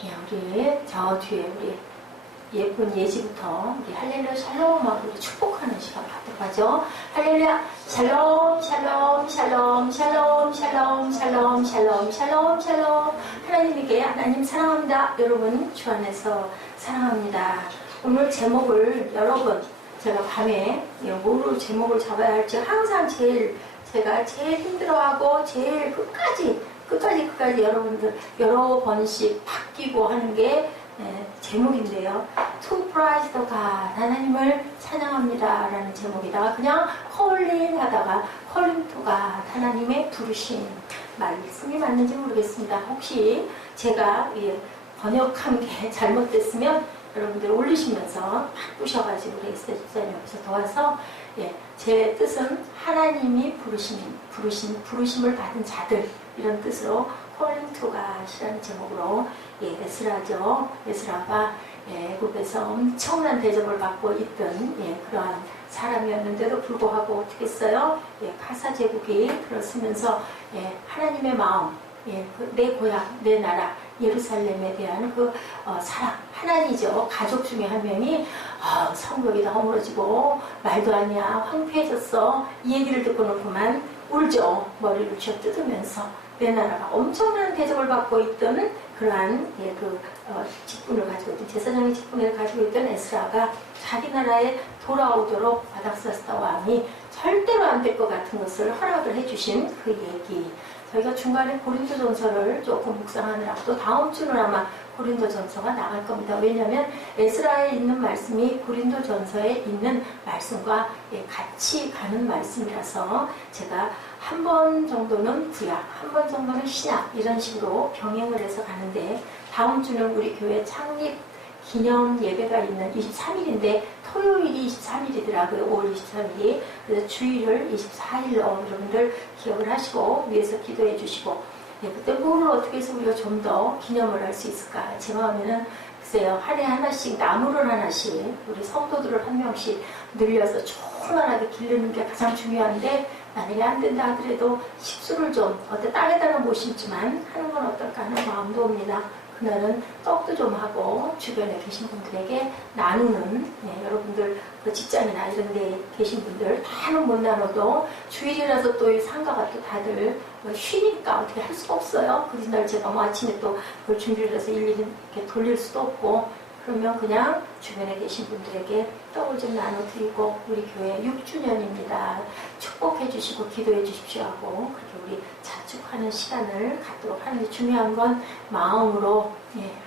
우리 저 뒤에 우리 예쁜 예지부터 우리 할렐루야 샬롬하고 우리 축복하는 시간 갖도록 하죠. 할렐루야 샬롬 샬롬 샬롬 샬롬 샬롬 샬롬 샬롬 샬롬 샬롬. 하나님에게 하나님 사랑합니다. 여러분 주 안에서 사랑합니다. 오늘 제목을 여러분 제가 밤에 뭐로 제목을 잡아야 할지 항상 제가 제일 힘들어하고 제일 끝까지 여러분들 여러 번씩 바뀌고 하는 게 제목인데요. To praise the God, 하나님을 찬양합니다 라는 제목이다가 그냥 calling 하다가 calling to God, 하나님의 부르심. 말씀이 맞는지 모르겠습니다. 혹시 제가 번역한 게 잘못됐으면 여러분들 올리시면서 바꾸셔가지고 우리 에스더 집사님 옆에서 도와서 제 뜻은 하나님이 부르심을 받은 자들 이런 뜻으로 calling to God이라는 제목으로 에스라죠. 에스라가 애굽에서 엄청난 대접을 받고 있던 그러한 사람이었는데도 불구하고 어떻게 했어요? 파사 제국이 들어서면서 하나님의 마음, 내 고향, 내 나라 예루살렘에 대한 그 사랑, 하나님이죠. 가족 중에 한 명이 성벽이 다 허물어지고 말도 아니야 황폐해졌어 이 얘기를 듣고는 그만 울죠. 머리를 쥐어뜯으면서 내 나라가 엄청난 대접을 받고 있던 그러한 직분을 가지고 있던 제사장의 직분을 가지고 있던 에스라가 자기 나라에 돌아오도록 아닥사스다 왕이 절대로 안 될 것 같은 것을 허락을 해주신 그 얘기. 저희가 중간에 고린도전서를 조금 묵상하느라 또 다음 주는 아마 고린도전서가 나갈 겁니다. 왜냐하면 에스라에 있는 말씀이 고린도전서에 있는 말씀과 같이 가는 말씀이라서 제가 한 번 정도는 구약, 한 번 정도는 신약 이런 식으로 병행을 해서 가는데 다음 주는 우리 교회 창립 기념 예배가 있는 23일인데 토요일이 23일이더라고요. 5월 23일이. 그래서 주일을 24일로 여러분들 기억을 하시고 위에서 기도해 주시고 그때 뭐를 어떻게 해서 우리가 좀 더 기념을 할 수 있을까. 제 마음에는 글쎄요. 한 해 하나씩 나무를 하나씩 우리 성도들을 한 명씩 늘려서 조그만하게 기르는 게 가장 중요한데 만약에 안 된다 하더라도 식수를 좀 땅에다는 못 심지만 하는 건 어떨까 하는 마음도 옵니다. 그날은 떡도 좀 하고 주변에 계신 분들에게 나누는 여러분들 그 직장이나 이런 데 계신 분들 다는 못 나눠도 주일이라서 또 이 상가가 또 다들 쉬니까 어떻게 할 수가 없어요. 그날 제가 아침에 또 그걸 준비를 해서 일일이 이렇게 돌릴 수도 없고 그러면 그냥 주변에 계신 분들에게 떡을 좀 나눠드리고 우리 교회 6주년입니다. 축복해 주시고 기도해 주십시오 하고 그렇게 우리 자축하는 시간을 갖도록 하는데 중요한 건 마음으로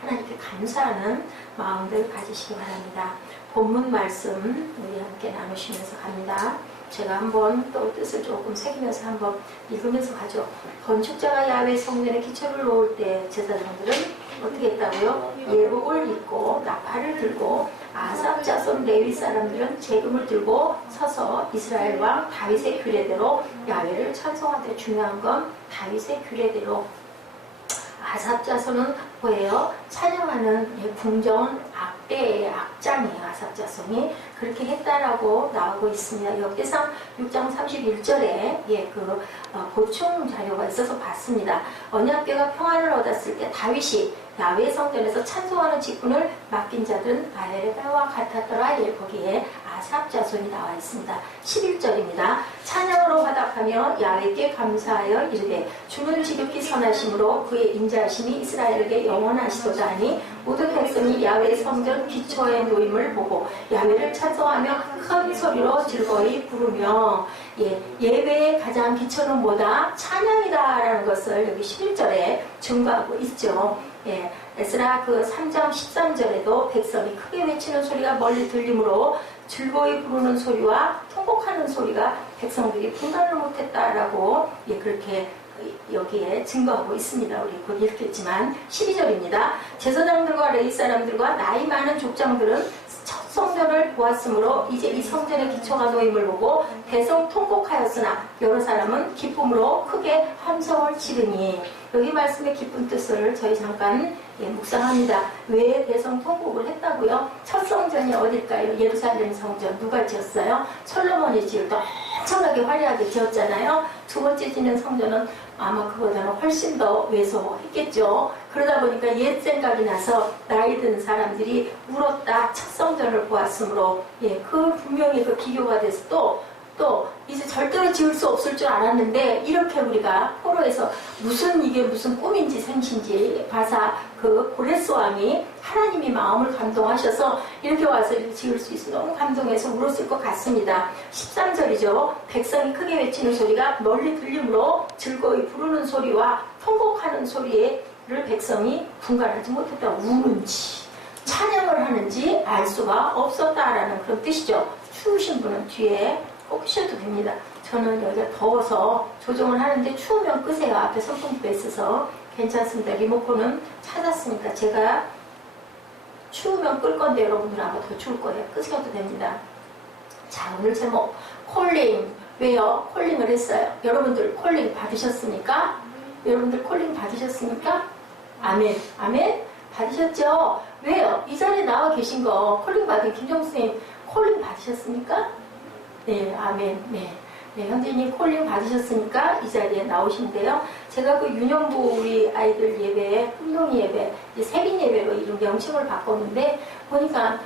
하나님께 감사하는 마음들 가지시기 바랍니다. 본문 말씀 우리 함께 나누시면서 갑니다. 제가 한번 또 뜻을 조금 새기면서 한번 읽으면서 가죠. 건축자가 야훼 성전에 기초를 놓을 때 제사장들은 어떻게 했다고요? 예복을 입고 나팔을 들고 아삽 자손 레위 사람들은 재금을 들고 서서 이스라엘 왕 다윗의 규례대로 야훼를 찬송하되 중요한 건 다윗의 규례대로 아삽 자손은 뭐예요? 찬양하는 궁전 악대의 악장이에요. 아삽 자손이 그렇게 했다라고 나오고 있습니다. 역대상 6장 31절에 보충 자료가 있어서 봤습니다. 언약궤가 평안을 얻었을 때 다윗이 야훼 성전에서 찬송하는 직분을 맡긴 자들은 아헬과 같았더라. 거기에 아삽 자손이 나와 있습니다. 11절입니다. 찬양으로 화답하며 야훼께 감사하여 이르되 주는 지극히 선하심으로 그의 인자하심이 이스라엘에게 영원하시도다 하니 모든 백성이 야훼 성전 기초에 놓임을 보고 야훼를 찬송하며 큰 소리로 즐거이 부르며 예배의 가장 기초는 뭐다? 찬양이다 라는 것을 여기 11절에 증거하고 있죠. 에스라 3장 13절에도 백성이 크게 외치는 소리가 멀리 들리므로 즐거이 부르는 소리와 통곡하는 소리가 백성들이 분간을 못했다라고 그렇게 여기에 증거하고 있습니다. 우리 곧 읽겠지만 12절입니다. 제사장들과 레위 사람들과 나이 많은 족장들은 첫 성전을 보았으므로 이제 이 성전의 기초가 놓임을 보고 대성 통곡하였으나 여러 사람은 기쁨으로 크게 함성을 치르니 여기 말씀의 깊은 뜻을 저희 잠깐 묵상합니다. 왜 대성 통곡을 했다고요? 첫 성전이 어딜까요? 예루살렘 성전 누가 지었어요? 솔로몬이 지을 엄청나게 화려하게 지었잖아요. 두 번째 짓는 성전은 아마 그보다는 훨씬 더 왜소했겠죠. 그러다 보니까 옛 생각이 나서 나이 든 사람들이 울었다. 첫 성전을 보았으므로 그 분명히 그 기교가 돼서 또 이제 절대로 지을 수 없을 줄 알았는데 이렇게 우리가 포로에서 이게 무슨 꿈인지 생신지 바사 그 고레스 왕이 하나님이 마음을 감동하셔서 이렇게 와서 이렇게 지을 수 있어 너무 감동해서 울었을 것 같습니다. 13절이죠. 백성이 크게 외치는 소리가 멀리 들리므로 즐거이 부르는 소리와 통곡하는 소리를 백성이 분간하지 못했다. 우는지 찬양을 하는지 알 수가 없었다라는 그런 뜻이죠. 추우신 분은 뒤에 꼭 끄셔도 됩니다. 저는 여기가 더워서 조정을 하는데 추우면 끄세요. 앞에 선풍기가 있어서 괜찮습니다. 리모컨은 찾았으니까 제가 추우면 끌 건데 여러분들 아마 더 추울 거예요. 끄셔도 됩니다. 자, 오늘 제목 콜링. 왜요? 콜링을 했어요. 여러분들 콜링 받으셨습니까? 여러분들 콜링 받으셨습니까? 아멘. 아멘? 받으셨죠? 왜요? 이 자리에 나와 계신 거 콜링 받은 김정수 선생님 콜링 받으셨습니까? 네, 아멘. 네. 네, 형제님 콜링 받으셨으니까 이 자리에 나오신데요. 제가 그 유년부 우리 아이들 예배, 운동 예배, 세빈 예배로 이런 명칭을 바꿨는데 보니까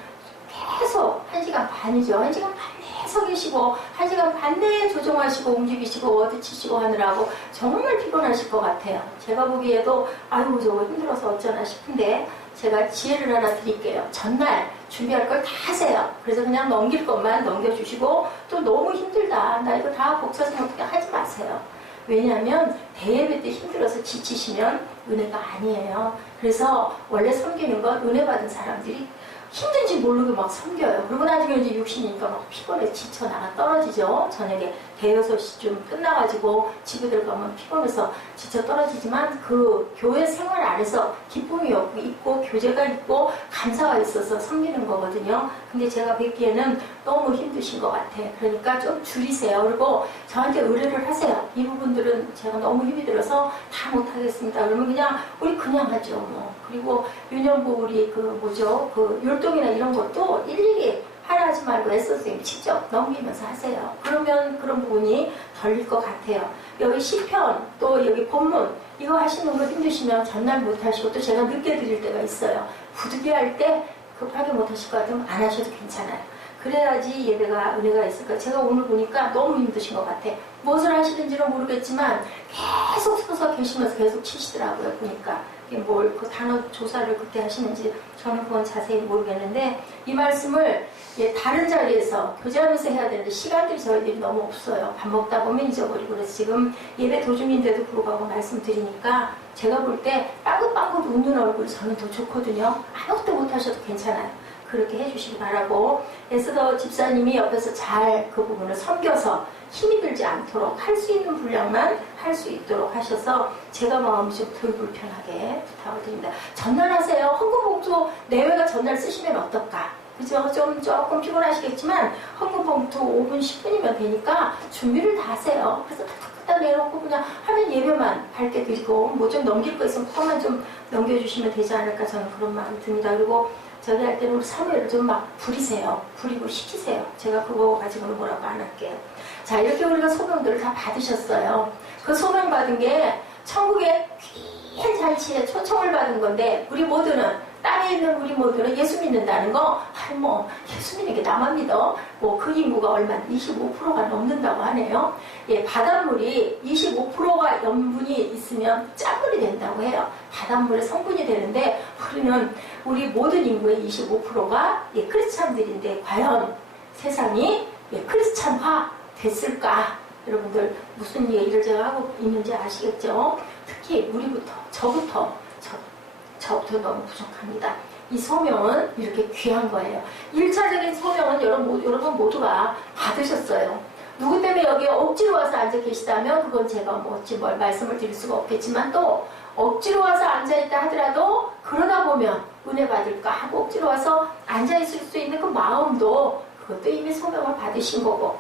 계속 1시간 반이죠. 1시간 반 내에 서 계시고 1시간 반 내에 조정하시고 움직이시고 워드 치시고 하느라고 정말 피곤하실 것 같아요. 제가 보기에도 아이고 저거 힘들어서 어쩌나 싶은데 제가 지혜를 하나 드릴게요. 전날 준비할 걸 다 하세요. 그래서 그냥 넘길 것만 넘겨주시고 또 너무 힘들다. 나 이거 다 복사생 어떻게 하지 마세요. 왜냐하면 대예배 때 힘들어서 지치시면 은혜가 아니에요. 그래서 원래 섬기는 건 은혜 받은 사람들이 힘든지 모르고 막 섬겨요. 그리고 나중에 이제 육신이니까 막 피곤해 지쳐 나가 떨어지죠. 저녁에 대여섯 시쯤 끝나가지고 집에 들어가면 피곤해서 지쳐 떨어지지만 그 교회 생활 안에서 기쁨이 있고 교제가 있고 감사가 있어서 섬기는 거거든요. 근데 제가 뵙기에는 너무 힘드신 것 같아. 그러니까 좀 줄이세요. 그리고 저한테 의뢰를 하세요. 이 부분들은 제가 너무 힘이 들어서 다 못하겠습니다. 그러면 그냥 우리 그냥 하죠. 뭐. 그리고 유년부 우리 그 율동이나 이런 것도 일일이 하라 하지 말고 애써서 직접 넘기면서 하세요. 그러면 그런 부분이 덜릴 것 같아요. 여기 시편 또 여기 본문 이거 하시는 거 힘드시면 전날 못 하시고 또 제가 늦게 드릴 때가 있어요. 부득이할 때 급하게 못 하실 것 같으면 안 하셔도 괜찮아요. 그래야지 예배가 은혜가 있을까. 제가 오늘 보니까 너무 힘드신 것 같아. 무엇을 하시는지는 모르겠지만 계속 서서 계시면서 계속 치시더라고요. 보니까 뭘 그 단어 조사를 그때 하시는지 저는 그건 자세히 모르겠는데 이 말씀을 다른 자리에서 교제하면서 해야 되는데 시간들이 저희들이 너무 없어요. 밥 먹다 보면 잊어버리고 그래서 지금 예배 도중인데도 불구하고 말씀드리니까 제가 볼 때 빵긋빵긋 웃는 얼굴이 저는 더 좋거든요. 아무것도 못하셔도 괜찮아요. 그렇게 해주시기 바라고 에스더 집사님이 옆에서 잘 그 부분을 섬겨서 힘이 들지 않도록 할 수 있는 분량만 할 수 있도록 하셔서 제가 마음이 좀 덜 불편하게 부탁을 드립니다. 전날하세요. 헌금봉투 내외가 전날 쓰시면 어떨까? 그죠? 조금 피곤하시겠지만 헌금봉투 5분 10분이면 되니까 준비를 다 하세요. 그래서 탁탁탁 내놓고 그냥 하는 예배만 밝게 드리고 뭐 좀 넘길 거 있으면 그것만 좀 넘겨주시면 되지 않을까 저는 그런 마음이 듭니다. 그리고 저기 할 때는 사무엘을 좀 막 부리세요. 부리고 시키세요. 제가 그거 가지고는 뭐라고 안 할게요. 자, 이렇게 우리가 소명들을 다 받으셨어요. 그 소명 받은 게 천국의 귀한 잔치에 초청을 받은 건데 우리 모두는 땅에 있는 우리 모두는 예수 믿는다는 거 아니 뭐 예수 믿는 게 나만 믿어 뭐 그 인구가 얼마 25%가 넘는다고 하네요. 예, 바닷물이 25%가 염분이 있으면 짠물이 된다고 해요. 바닷물의 성분이 되는데 우리는 우리 모든 인구의 25%가 크리스찬들인데 과연 세상이 크리스찬화 됐을까? 여러분들 무슨 얘기를 제가 하고 있는지 아시겠죠? 특히 우리부터 저부터 너무 부족합니다. 이 소명은 이렇게 귀한 거예요. 1차적인 소명은 여러분 모두가 받으셨어요. 누구 때문에 여기 억지로 와서 앉아 계시다면 그건 제가 뭘 말씀을 드릴 수가 없겠지만 또 억지로 와서 앉아있다 하더라도 그러다 보면 은혜 받을까 하고 억지로 와서 앉아있을 수 있는 그 마음도 그것도 이미 소명을 받으신 거고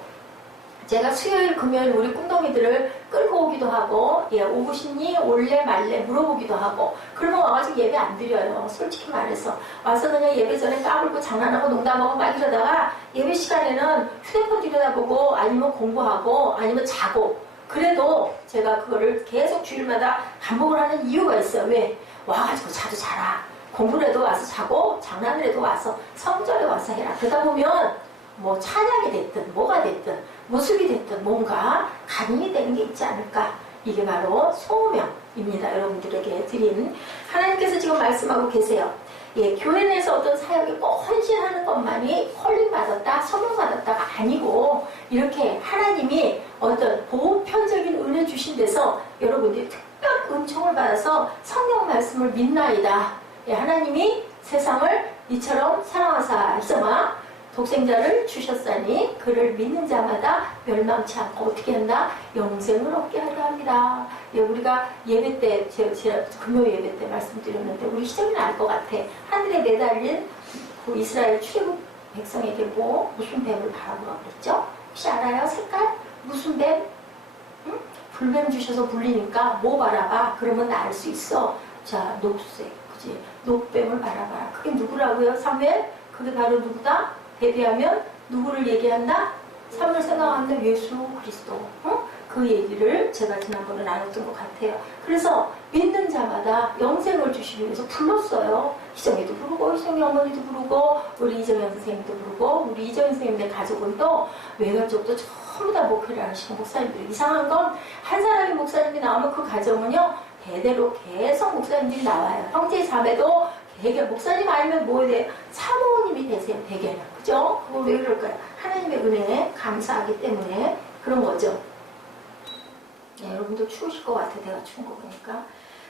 제가 수요일 금요일 우리 꿈동이들을 끌고 오기도 하고 오고 싶니 올래 말래 물어보기도 하고 그러면 지금은 와가지고 예배 안 드려요. 솔직히 말해서. 와서 그냥 예배 전에 까불고 장난하고 농담하고 막 이러다가 예배 시간에는 휴대폰 들여다보고 아니면 공부하고 아니면 자고. 그래도 제가 그거를 계속 주일마다 반복을 하는 이유가 있어요. 왜? 와가지고 자도 자라. 공부를 해도 와서 자고 장난을 해도 와서 성전에 와서 해라. 그러다 보면 뭐 찬양이 됐든 뭐가 됐든 모습이 됐든 뭔가 각인이 되는 게 있지 않을까. 이게 바로 소명입니다. 여러분들에게 드린 하나님께서 지금 말씀하고 계세요. 예, 교회 내에서 어떤 사역에 꼭 헌신하는 것만이 콜링 받았다, 소명 받았다가 아니고 이렇게 하나님이 어떤 보편적인 은혜 주신 데서 여러분들이 특별 은총을 받아서 성경 말씀을 믿나이다. 예, 하나님이 세상을 이처럼 사랑하사 일성아 독생자를 주셨사니 그를 믿는 자마다 멸망치 않고 어떻게 한다? 영생을 얻게 하려 합니다. 예, 우리가 예배 때, 제가 금요 예배 때 말씀드렸는데 우리 희정이는 알 것 같아. 하늘에 매달린 그 이스라엘 출애굽 백성에게 무슨 뱀을 바라보라고 그랬죠? 혹시 알아요? 색깔? 무슨 뱀? 응? 불뱀 주셔서 불리니까 뭐 바라봐? 그러면 나 알 수 있어. 자, 녹색, 그지? 녹뱀을 바라봐라. 그게 누구라고요? 사무엘? 그게 바로 누구다? 대비하면 누구를 얘기한다? 삶을 생각한다? 예수 그리스도. 그 얘기를 제가 지난번에 나눴던 것 같아요. 그래서 믿는 자마다 영생을 주시기 위해서 불렀어요. 희정이도 부르고 희정이 어머니도 부르고 우리 이정현 선생님도 부르고 우리 이정현 선생님의 가족은 또 외가족도 전부 다 목회를 하시는 목사님들. 이상한 건 한 사람이 목사님이 나오면 그 가정은요 대대로 계속 목사님들이 나와요. 형제 자매도 대개 목사님 아니면 뭐에 대해 사모님이 되세요. 대개는. 그죠? 그거 왜 그럴까요? 하나님의 은혜에 감사하기 때문에 그런 거죠. 네, 여러분도 추우실 것 같아. 내가 추운 거 보니까.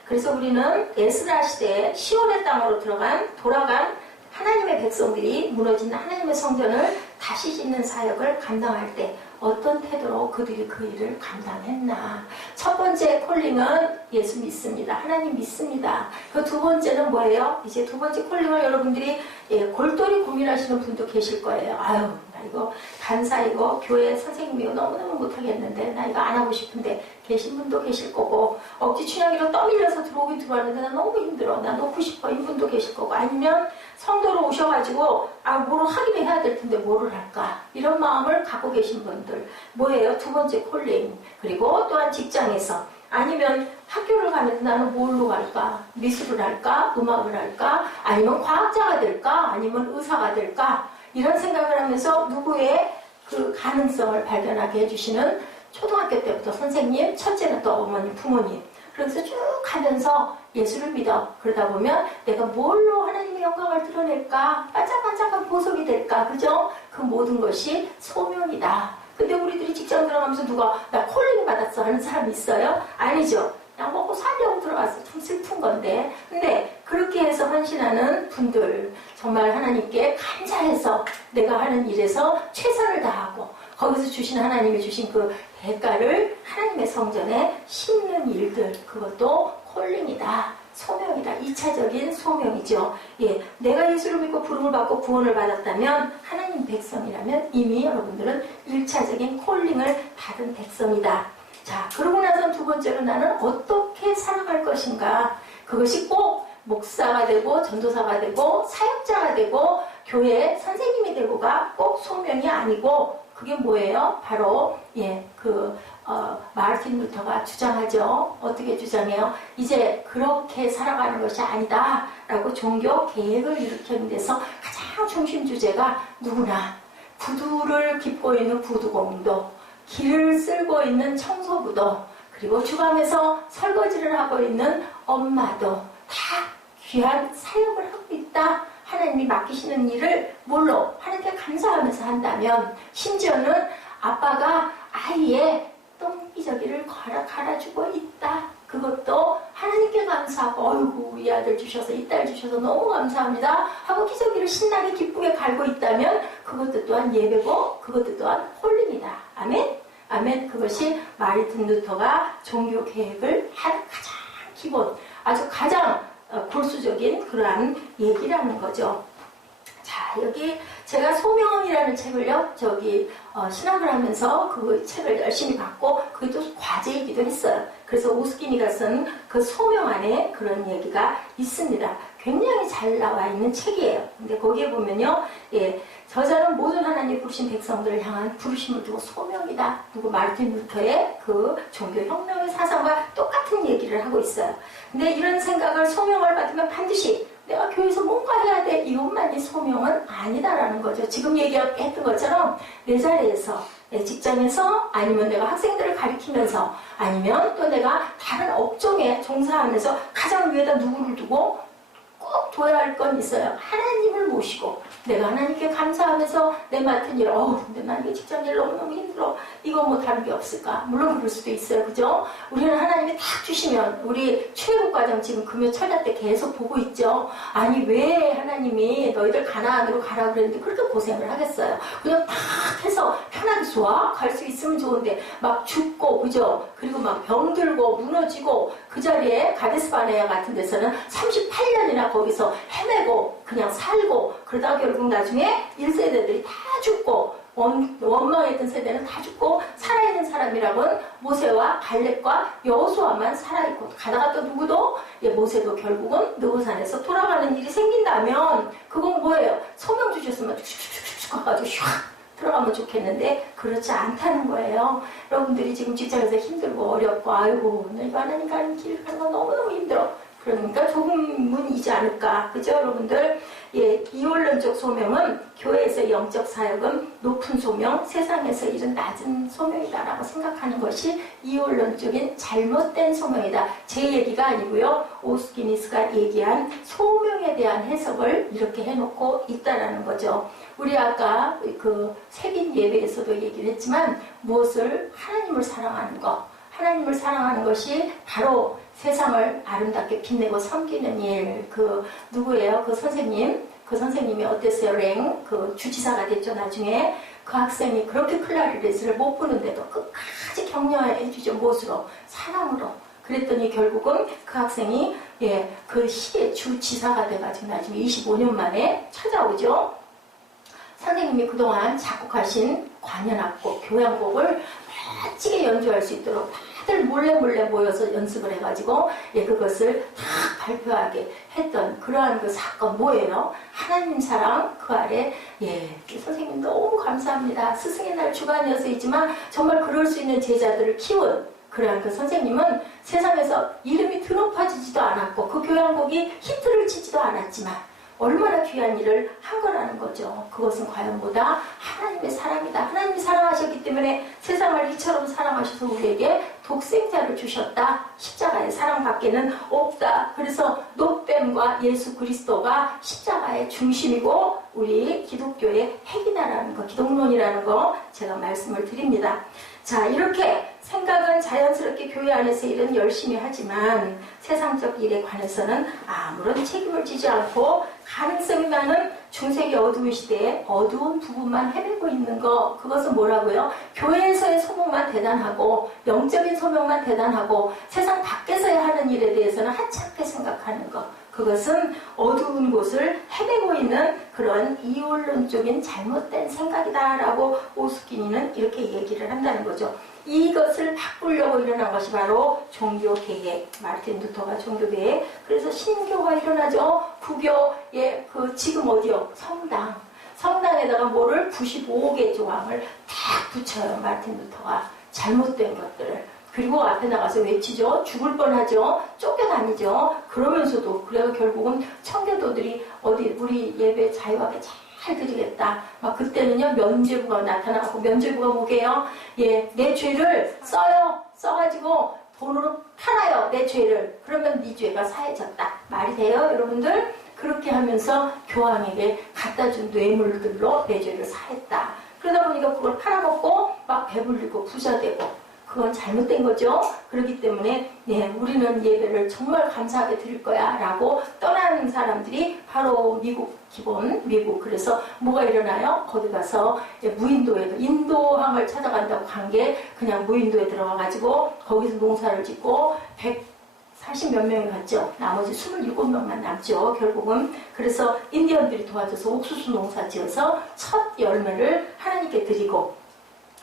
그래서 우리는 에스라 시대에 시온의 땅으로 돌아간 하나님의 백성들이 무너진 하나님의 성전을 다시 짓는 사역을 감당할 때 어떤 태도로 그들이 그 일을 감당했나. 첫 번째 콜링은 예수 믿습니다. 하나님 믿습니다. 그 두 번째는 뭐예요? 이제 두 번째 콜링을 여러분들이 골똘히 고민하시는 분도 계실 거예요. 아유, 나 이거 간사 이거 교회 선생님이 이거 너무너무 못하겠는데 나 이거 안 하고 싶은데 계신 분도 계실 거고 억지 춘향이로 떠밀려서 들어오긴 들어왔는데 나 너무 힘들어. 나 놓고 싶어. 이분도 계실 거고 아니면 성도로 오셔가지고 뭘 하기는 해야 될 텐데 뭐를 할까 이런 마음을 갖고 계신 분들 뭐예요? 두 번째 콜링. 그리고 또한 직장에서 아니면 학교를 가는데 나는 뭘로 갈까? 미술을 할까? 음악을 할까? 아니면 과학자가 될까? 아니면 의사가 될까? 이런 생각을 하면서 누구의 그 가능성을 발견하게 해주시는 초등학교 때부터 선생님, 첫째는 또 어머님, 부모님. 그래서 쭉 가면서 예수를 믿어. 그러다 보면 내가 뭘로 하나님의 영광을 드러낼까? 반짝반짝한 보석이 될까? 그죠? 그 모든 것이 소명이다. 근데 우리들이 직장 들어가면서 누가 나 콜링 받았어 하는 사람 있어요? 아니죠. 그냥 먹고 살려고 들어갔어. 좀 슬픈 건데. 근데 그렇게 해서 헌신하는 분들 정말 하나님께 감사해서 내가 하는 일에서 최선을 다하고 거기서 주신 하나님이 주신 그 대가를 하나님의 성전에 심는 일들 그것도 콜링이다. 소명이다. 2차적인 소명이죠. 예, 내가 예수를 믿고 부름을 받고 구원을 받았다면 하나님 백성이라면 이미 여러분들은 1차적인 콜링을 받은 백성이다. 자, 그러고 나서 두 번째로 나는 어떻게 살아갈 것인가. 그것이 꼭 목사가 되고 전도사가 되고 사역자가 되고 교회 선생님이 되고가 꼭 소명이 아니고 그게 뭐예요? 바로 마르틴 루터가 주장하죠. 어떻게 주장해요? 이제 그렇게 살아가는 것이 아니다 라고 종교 개혁을 일으키는 데서 가장 중심 주제가 누구나 구두를 깁고 있는 구두공도 길을 쓸고 있는 청소부도 그리고 주방에서 설거지를 하고 있는 엄마도 다 귀한 사역을 하고 있다. 하나님이 맡기시는 일을 뭘로 하나님께 감사하면서 한다면 심지어는 아빠가 아이의 똥기저귀를 갈아주고 있다. 그것도 하나님께 감사하고 어이구 이 아들 주셔서 이 딸 주셔서 너무 감사합니다 하고 기저귀를 신나게 기쁘게 갈고 있다면 그것도 또한 예배고 그것도 또한 홀림이다. 아멘? 아멘. 그것이 마르틴 루터가 종교 개혁을 한 가장 기본 아주 가장 골수적인 그러한 얘기라는 거죠. 자, 자, 여기 제가 소명이라는 책을요, 신학을 하면서 그 책을 열심히 봤고, 그것도 과제이기도 했어요. 그래서 오스키니가 쓴 그 소명 안에 그런 얘기가 있습니다. 굉장히 잘 나와 있는 책이에요. 근데 거기에 보면요, 예, 저자는 모든 하나님 부르신 백성들을 향한 부르심을 두고 소명이다. 그리고 마르틴 루터의 그 종교혁명의 사상과 똑같은 얘기를 하고 있어요. 근데 이런 생각을 소명을 받으면 반드시 내가 교회에서 뭔가 해야 돼. 이것만이 소명은 아니다라는 거죠. 지금 얘기했던 것처럼 내 자리에서, 내 직장에서, 아니면 내가 학생들을 가르치면서, 아니면 또 내가 다른 업종에 종사하면서 가장 위에다 누구를 두고 꼭 둬야 할 건 있어요. 하나님을 모시고 내가 하나님께 감사하면서 내 맡은 일, 근데 난 이 직장 일 너무너무 힘들어. 이거 뭐 다른 게 없을까? 물론 그럴 수도 있어요. 그죠? 우리는 하나님이 딱 주시면, 우리 출애굽과정 지금 금요 철야 때 계속 보고 있죠. 아니 왜 하나님이 너희들 가나안으로 가라고 그랬는데 그렇게 고생을 하겠어요. 그냥 딱 해서 편하게 좋아? 갈 수 있으면 좋은데 막 죽고, 그죠? 그리고 막 병들고 무너지고, 그 자리에 가데스바네아 같은 데서는 38년이나 거기서 헤매고 그냥 살고, 그러다가 결국 나중에 1세대들이 다 죽고, 원망했던 세대는 다 죽고, 살아있는 사람이라고는 모세와 갈렙과 여호수아만 살아있고, 가다가 또 누구도, 모세도 결국은 느고산에서 돌아가는 일이 생긴다면 그건 뭐예요? 소명 주셨으면 슉슉슉슉 가가지고 슉 들어가면 좋겠는데 그렇지 않다는 거예요. 여러분들이 지금 직장에서 힘들고 어렵고, 아이고 내가 하나님 가는 길 가는 건 너무너무 힘들어. 그러니까 조금은이지 않을까. 그죠, 여러분들? 예, 이원론적 소명은 교회에서 영적 사역은 높은 소명, 세상에서 일은 낮은 소명이다라고 생각하는 것이 이원론적인 잘못된 소명이다. 제 얘기가 아니고요. 오스키니스가 얘기한 소명에 대한 해석을 이렇게 해놓고 있다라는 거죠. 우리 아까 그 새긴 예배에서도 얘기를 했지만, 무엇을 하나님을 사랑하는 것, 하나님을 사랑하는 것이 바로 세상을 아름답게 빛내고 섬기는 일. 누구예요? 그 선생님이 어땠어요? 그 주지사가 됐죠, 나중에. 그 학생이 그렇게 클라리넷을 못 부는데도 끝까지 격려해 주죠. 무엇으로? 사랑으로. 그랬더니 결국은 그 학생이, 그 시의 주지사가 돼가지고 나중에 25년 만에 찾아오죠. 선생님이 그동안 작곡하신 관현악곡, 교향곡을 멋지게 연주할 수 있도록 다들 몰래 모여서 연습을 해가지고 그것을 다 발표하게 했던 그러한 그 사건 뭐예요? 하나님 사랑 그 아래 선생님 너무 감사합니다. 스승의 날 주간이어서이지만 정말 그럴 수 있는 제자들을 키운 그러한 그 선생님은 세상에서 이름이 드높아지지도 않았고 그 교향곡이 히트를 치지도 않았지만 얼마나 귀한 일을 한 거라는 거죠. 그것은 과연 뭐다? 하나님의 사랑이다. 하나님이 사랑하셨기 때문에 세상을 이처럼 사랑하셔서 우리에게 독생자를 주셨다. 십자가의 사랑밖에는 없다. 그래서 노뱀과 예수 그리스도가 십자가의 중심이고 우리 기독교의 핵이다라는 거, 기독론이라는 거 제가 말씀을 드립니다. 자, 이렇게 생각은 자연스럽게 교회 안에서 일은 열심히 하지만 세상적 일에 관해서는 아무런 책임을 지지 않고 가능성이 많은 중세기 어두운 시대에 어두운 부분만 헤매고 있는 거, 그것은 뭐라고요? 교회에서의 소명만 대단하고 영적인 소명만 대단하고 세상 밖에서야 하는 일에 대해서는 하찮게 생각하는 거, 그것은 어두운 곳을 헤매고 있는 그런 이원론적인 잘못된 생각이다라고 오스키니는 이렇게 얘기를 한다는 거죠. 이것을 바꾸려고 일어난 것이 바로 종교개혁, 마르틴 루터가 종교개혁. 그래서 신교가 일어나죠. 구교의 지금 어디요? 성당에다가 뭐를 95개 조항을 딱 붙여요. 마르틴 루터가 잘못된 것들을. 그리고 앞에 나가서 외치죠. 죽을 뻔하죠. 쫓겨다니죠. 그러면서도 그래서 결국은 청교도들이 우리 예배 자유하게 잘 드리겠다. 막 그때는요 면죄부가 나타나고, 면죄부가 뭐게요? 내 죄를 써가지고 돈으로 팔아요. 내 죄를. 그러면 네 죄가 사해졌다. 말이 돼요, 여러분들? 그렇게 하면서 교황에게 갖다 준 뇌물들로 내 죄를 사했다. 그러다 보니까 그걸 팔아먹고 막 배불리고 부자되고. 그건 잘못된 거죠. 그렇기 때문에 우리는 예배를 정말 감사하게 드릴 거야 라고 떠나는 사람들이 바로 미국. 그래서 뭐가 일어나요? 거기 가서 무인도에도 인도항을 찾아간다고 간 게 그냥 무인도에 들어가가지고 거기서 농사를 짓고 40몇 명이 갔죠. 나머지 27명만 남죠. 결국은 그래서 인디언들이 도와줘서 옥수수 농사 지어서 첫 열매를 하나님께 드리고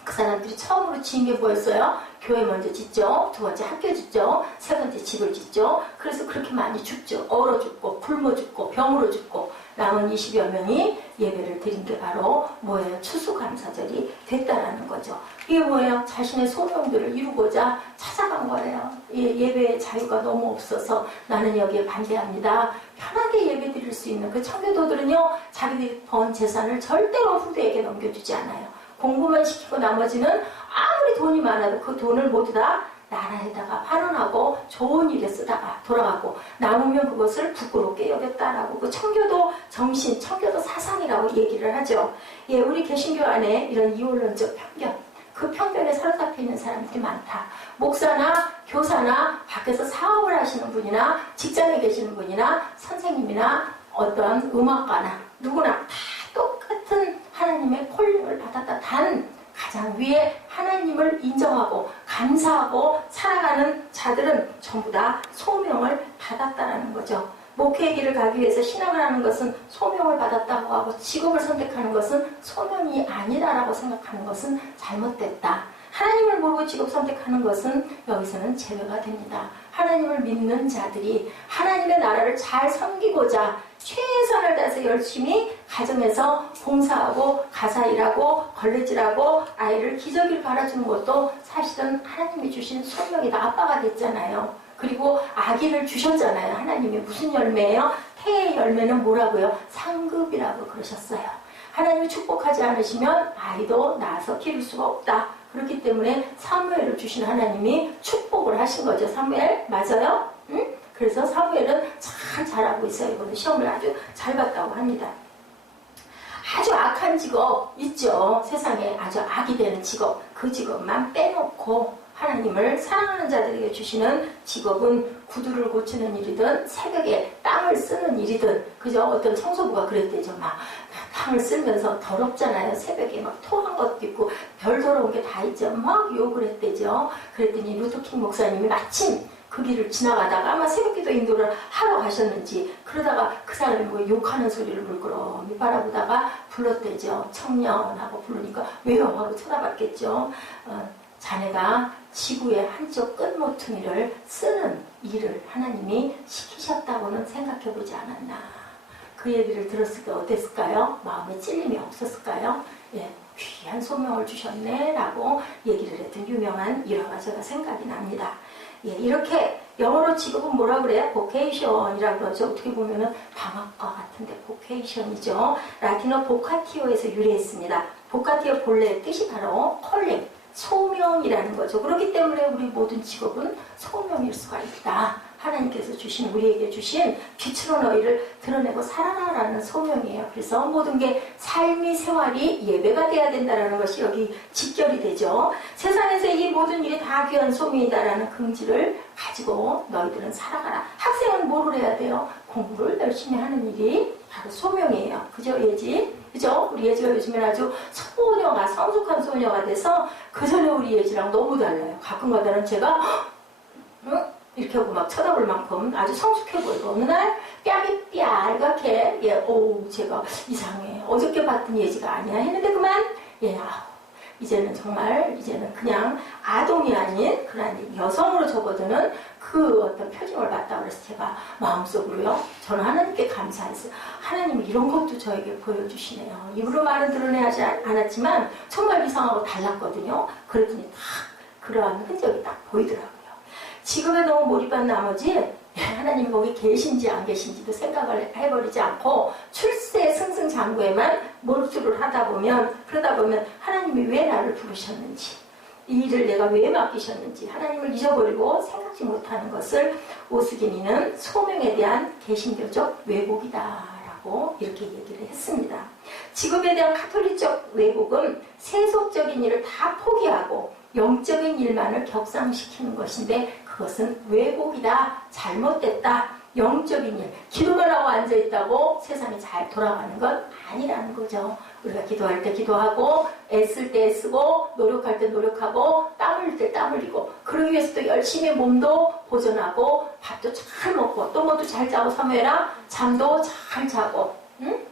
그 사람들이 처음으로 지은 게 뭐였어요? 교회 먼저 짓죠. 두 번째 학교 짓죠. 세 번째 집을 짓죠. 그래서 그렇게 많이 죽죠. 얼어 죽고 굶어 죽고 병으로 죽고 남은 20여 명이 예배를 드린 게 바로 뭐예요? 추수감사절이 됐다라는 거죠. 이게 뭐예요? 자신의 소명들을 이루고자 찾아간 거예요. 예배의 자유가 너무 없어서 나는 여기에 반대합니다. 편하게 예배 드릴 수 있는 그 청교도들은요, 자기들이 번 재산을 절대로 후대에게 넘겨주지 않아요. 공부만 시키고 나머지는 아무리 돈이 많아도 그 돈을 모두 다 나라에다가 환원하고 좋은 일에 쓰다가 돌아가고 남으면 그것을 부끄럽게 여겼다라고 그 청교도 정신, 청교도 사상이라고 얘기를 하죠. 예, 우리 개신교 안에 이런 이원론적 편견, 그 편견에 사로잡혀 있는 사람들이 많다. 목사나 교사나 밖에서 사업을 하시는 분이나 직장에 계시는 분이나 선생님이나 어떤 음악가나 누구나 다 똑같은 하나님의 콜링을 받았다. 단 가장 위에 하나님을 인정하고 감사하고 살아가는 자들은 전부 다 소명을 받았다라는 거죠. 목회의 길을 가기 위해서 신앙을 하는 것은 소명을 받았다고 하고 직업을 선택하는 것은 소명이 아니다라고 생각하는 것은 잘못됐다. 하나님을 모르고 직업 선택하는 것은 여기서는 제외가 됩니다. 하나님을 믿는 자들이 하나님의 나라를 잘 섬기고자 최선을 다해서 열심히 가정에서 봉사하고 가사 일하고 걸레질하고 아이를 기저귀를 갈아주는 것도 사실은 하나님이 주신 소명이다. 아빠가 됐잖아요. 그리고 아기를 주셨잖아요. 하나님이 무슨 열매예요? 태의 열매는 뭐라고요? 상급이라고 그러셨어요. 하나님이 축복하지 않으시면 아이도 낳아서 기를 수가 없다. 그렇기 때문에 사무엘을 주신 하나님이 축복을 하신 거죠. 사무엘 맞아요? 응? 그래서 사무엘은 참 잘하고 있어요. 이번에 시험을 아주 잘 봤다고 합니다. 아주 악한 직업 있죠. 세상에 아주 악이 되는 직업. 그 직업만 빼놓고 하나님을 사랑하는 자들에게 주시는 직업은 구두를 고치는 일이든 새벽에 땅을 쓰는 일이든 그죠? 어떤 청소부가 그랬대죠. 막 땅을 쓸면서 더럽잖아요. 새벽에 막 토한 것도 있고 별 더러운 게 다 있죠. 막 욕을 했대죠. 그랬더니 루터킹 목사님이 마침 그 길을 지나가다가 아마 새벽기도 인도를 하러 가셨는지 그러다가 그 사람이 뭐 욕하는 소리를 물끄러미 바라보다가 불렀대죠. 청년하고 부르니까 왜요? 하고 쳐다봤겠죠. 자네가 지구의 한쪽 끝모퉁이를 쓰는 일을 하나님이 시키셨다고는 생각해보지 않았나. 그 얘기를 들었을 때 어땠을까요? 마음에 찔림이 없었을까요? 예, 귀한 소명을 주셨네 라고 얘기를 했던 유명한 일화가 제가 생각이 납니다. 예, 이렇게 영어로 직업은 뭐라 그래요? 보케이션이라고 그러죠. 어떻게 보면은 방학과 같은데 보케이션이죠. 라틴어 보카티오에서 유래했습니다. 보카티오 본래의 뜻이 바로 컬링, 소명이라는 거죠. 그렇기 때문에 우리 모든 직업은 소명일 수가 있다. 하나님께서 주신, 우리에게 주신 빛으로 너희를 드러내고 살아라라는 소명이에요. 그래서 모든 게 삶이 생활이 예배가 돼야 된다는 것이 여기 직결이 되죠. 세상에서 이 모든 일이 다 귀한 소명이다라는 긍지를 가지고 너희들은 살아가라. 학생은 뭐를 해야 돼요? 공부를 열심히 하는 일이 바로 소명이에요. 그죠, 예지? 그죠? 우리 예지가 요즘엔 아주 소녀가, 성숙한 소녀가 돼서 그 전에 우리 예지랑 너무 달라요. 가끔가다는 제가 이렇게 하고 막 쳐다볼 만큼 아주 성숙해 보이고 어느 날 뺨이 삐알갛게 제가 이상해. 어저께 봤던 예지가 아니야 했는데 그만 이제는 정말 이제는 그냥 아동이 아닌 그런 여성으로 접어드는 그 어떤 표징을 봤다 그래서 제가 마음속으로요. 저는 하나님께 감사했어요. 하나님이 이런 것도 저에게 보여주시네요. 입으로 말은 드러내지 않았지만 정말 이상하고 달랐거든요. 그랬더니 딱 그러한 흔적이 딱 보이더라고요. 직업에 너무 몰입한 나머지 하나님이 거기 계신지 안 계신지도 생각을 해버리지 않고 출세 승승장구에만 몰두를 그러다 보면 하나님이 왜 나를 부르셨는지 이 일을 내가 왜 맡기셨는지 하나님을 잊어버리고 생각지 못하는 것을 오스기니는 소명에 대한 개신교적 왜곡이다라고 이렇게 얘기를 했습니다. 직업에 대한 카톨릭적 왜곡은 세속적인 일을 다 포기하고 영적인 일만을 격상시키는 것인데 그것은 왜곡이다, 잘못됐다 영적인 일, 기도만 하고 앉아있다고 세상이 잘 돌아가는 건 아니라는 거죠. 우리가 기도할 때 기도하고, 애쓸 때 애쓰고, 노력할 때 노력하고, 땀 흘릴 때 땀 흘리고, 그러기 위해서 또 열심히 몸도 보존하고, 밥도 잘 먹고, 또 뭐도 잘 자고, 사무엘아, 잠도 잘 자고, 응?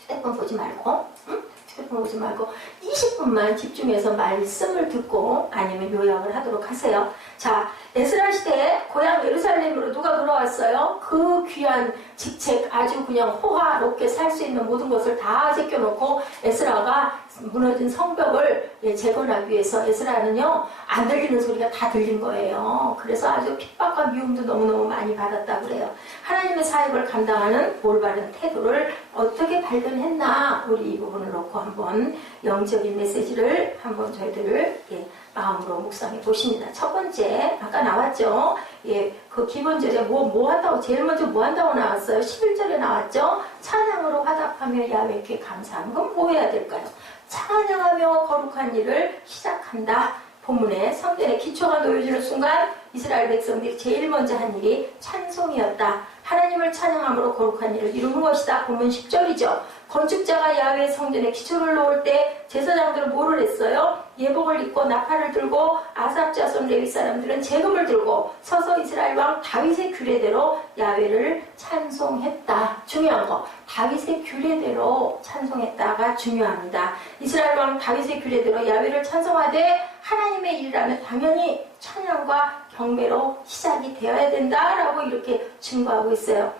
휴대폰 보지 말고, 응? 휴대폰 보지 말고 20분만 집중해서 말씀을 듣고 아니면 요약을 하도록 하세요. 자, 에스라 시대에 고향 예루살렘으로 누가 돌아왔어요? 그 귀한 직책, 아주 그냥 호화롭게 살 수 있는 모든 것을 다 제껴놓고 에스라가 무너진 성벽을 재건하기 위해서 에스라는요, 안 들리는 소리가 다 들린 거예요. 그래서 아주 핍박과 미움도 너무너무 많이 받았다고 그래요. 하나님의 사역을 감당하는 올바른 태도를 어떻게 발견했나, 우리 이 부분을 놓고 한번 영적인 메시지를 한번 저희들 마음으로 묵상해 보십니다. 첫 번째, 아까 나왔죠? 그 기본절에 뭐 한다고, 제일 먼저 뭐 한다고 나왔어요? 11절에 나왔죠? 찬양으로 화답하며 야훼께 감사하는 건 뭐 해야 될까요? 찬양하며 거룩한 일을 시작한다. 본문에 성전의 기초가 놓여지는 순간 이스라엘 백성들이 제일 먼저 한 일이 찬송이었다. 하나님을 찬양함으로 거룩한 일을 이루는 것이다. 본문 10절이죠. 건축자가 야훼 성전에 기초를 놓을 때 제사장들은 뭐를 했어요? 예복을 입고 나팔을 들고 아삽 자손 레위 사람들은 재금을 들고 서서 이스라엘 왕 다윗의 규례대로 야훼를 찬송했다. 중요한 거, 다윗의 규례대로 찬송했다가 중요합니다. 이스라엘 왕 다윗의 규례대로 야훼를 찬송하되 하나님의 일이라면 당연히 찬양과 경배로 시작이 되어야 된다라고 이렇게 증거하고 있어요.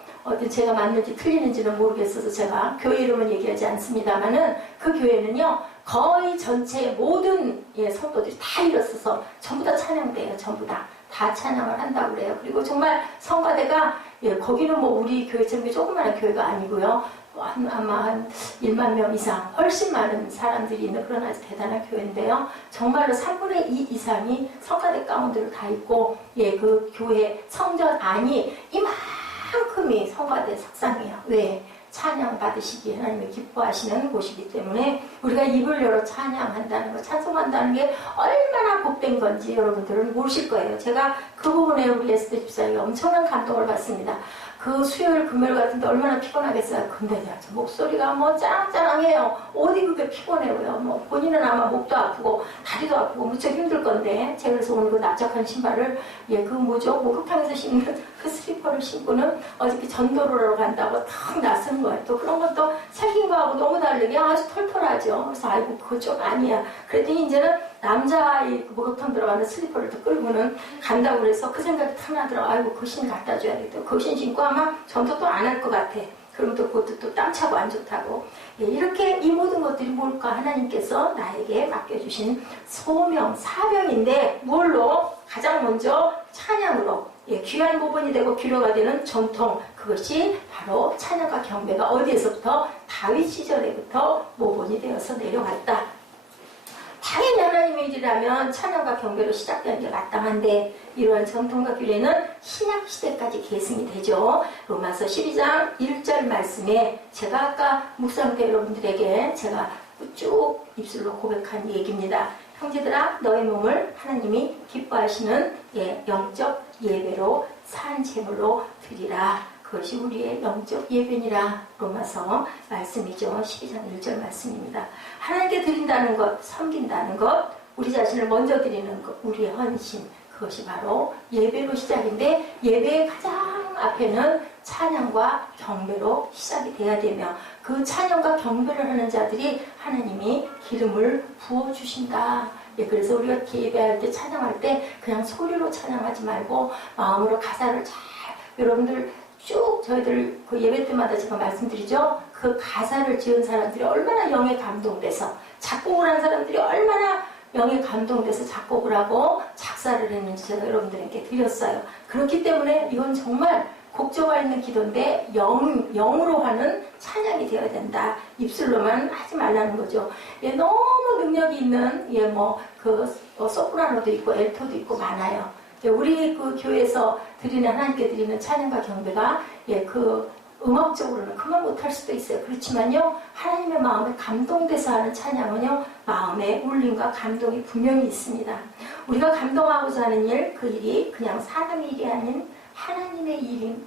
제가 맞는지 틀리는지는 모르겠어서 제가 교회 이름은 얘기하지 않습니다만은 그 교회는요, 거의 전체 모든 성도들이 다 일어서서 전부 다 찬양돼요. 전부 다 찬양을 한다고 그래요. 그리고 정말 성가대가, 거기는 뭐 우리 교회처럼 조그마한 교회가 아니고요, 아마 한 1만 명 이상, 훨씬 많은 사람들이 있는 그런 아주 대단한 교회인데요. 정말로 3분의 2 이상이 성가대 가운데로 다 있고, 그 교회 성전 안이 이만큼이 성가대 석상이에요. 왜? 찬양 받으시기에 하나님이 기뻐하시는 곳이기 때문에 우리가 입을 열어 찬양한다는 거, 찬송한다는 게 얼마나 복된 건지 여러분들은 모르실 거예요. 제가 그 부분에 우리 에스더 집사님이 엄청난 감동을 받습니다. 그 수요일 금요일 같은데 얼마나 피곤하겠어요. 근데 목소리가 뭐 짜랑짜랑해요. 어디 그게 피곤해요. 뭐 본인은 아마 목도 아프고 다리도 아프고 무척 힘들 건데, 제가 그래서 오늘 그 납작한 신발을 그 뭐죠, 목욕탕에서 신는 그 슬리퍼를 신고는 어저께 전도로로 간다고 탁 나선 거예요. 또 그런 것도 생긴 거하고 너무 다르게 아주 털털하죠. 그래서 아이고 그거 좀 아니야. 그랬더니 이제는 남자의 목욕탕 들어가는 슬리퍼를 또 끌고는 간다고 그래서 그 생각이 탁 나더라고요. 아이고 그 신 갖다 줘야겠다. 그 신 신고 아마 전도 또 안 할 것 같아. 그러면 또 그것도 또 땀 차고 안 좋다고. 이렇게 이 모든 것들이 뭘까? 하나님께서 나에게 맡겨주신 소명, 사명인데 뭘로? 가장 먼저 찬양으로, 귀한 부분이 되고 기료가 되는 전통, 그것이 바로 찬양과 경배가 어디에서부터? 다윗 시절에부터 모본이 되어서 내려왔다. 당연히 하나님의 일이라면 찬양과 경배로 시작되는 게 마땅한데, 이러한 전통과 규례는 신약시대까지 계승이 되죠. 로마서 12장 1절 말씀에 제가 아까 묵상 때 여러분들에게 제가 쭉 입술로 고백한 얘기입니다. 형제들아, 너의 몸을 하나님이 기뻐하시는 영적 예배로 산 제물로 드리라. 그것이 우리의 영적 예배니라. 로마서 말씀이죠. 12장 1절 말씀입니다. 하나님께 드린다는 것, 섬긴다는 것, 우리 자신을 먼저 드리는 것, 우리의 헌신, 그것이 바로 예배로 시작인데, 예배의 가장 앞에는 찬양과 경배로 시작이 돼야 되며, 그 찬양과 경배를 하는 자들이 하나님이 기름을 부어주신다. 그래서 우리가 예배할 때, 찬양할 때 그냥 소리로 찬양하지 말고 마음으로 가사를 잘, 여러분들 쭉 저희들 그 예배 때마다 제가 말씀드리죠. 그 가사를 지은 사람들이 얼마나 영에 감동돼서, 작곡을 한 사람들이 얼마나 영에 감동돼서 작곡을 하고 작사를 했는지 제가 여러분들에게 드렸어요. 그렇기 때문에 이건 정말 곡조가 있는 기도인데 영으로 하는 찬양이 되어야 된다. 입술로만 하지 말라는 거죠. 너무 능력이 있는 소프라노도 있고 엘토도 있고 많아요. 우리 그 교회에서 드리는, 하나님께 드리는 찬양과 경배가 그 음악적으로는 그만 못할 수도 있어요. 그렇지만요, 하나님의 마음에 감동돼서 하는 찬양은요, 마음의 울림과 감동이 분명히 있습니다. 우리가 감동하고자 하는 일, 그 일이 그냥 사람의 일이 아닌 하나님의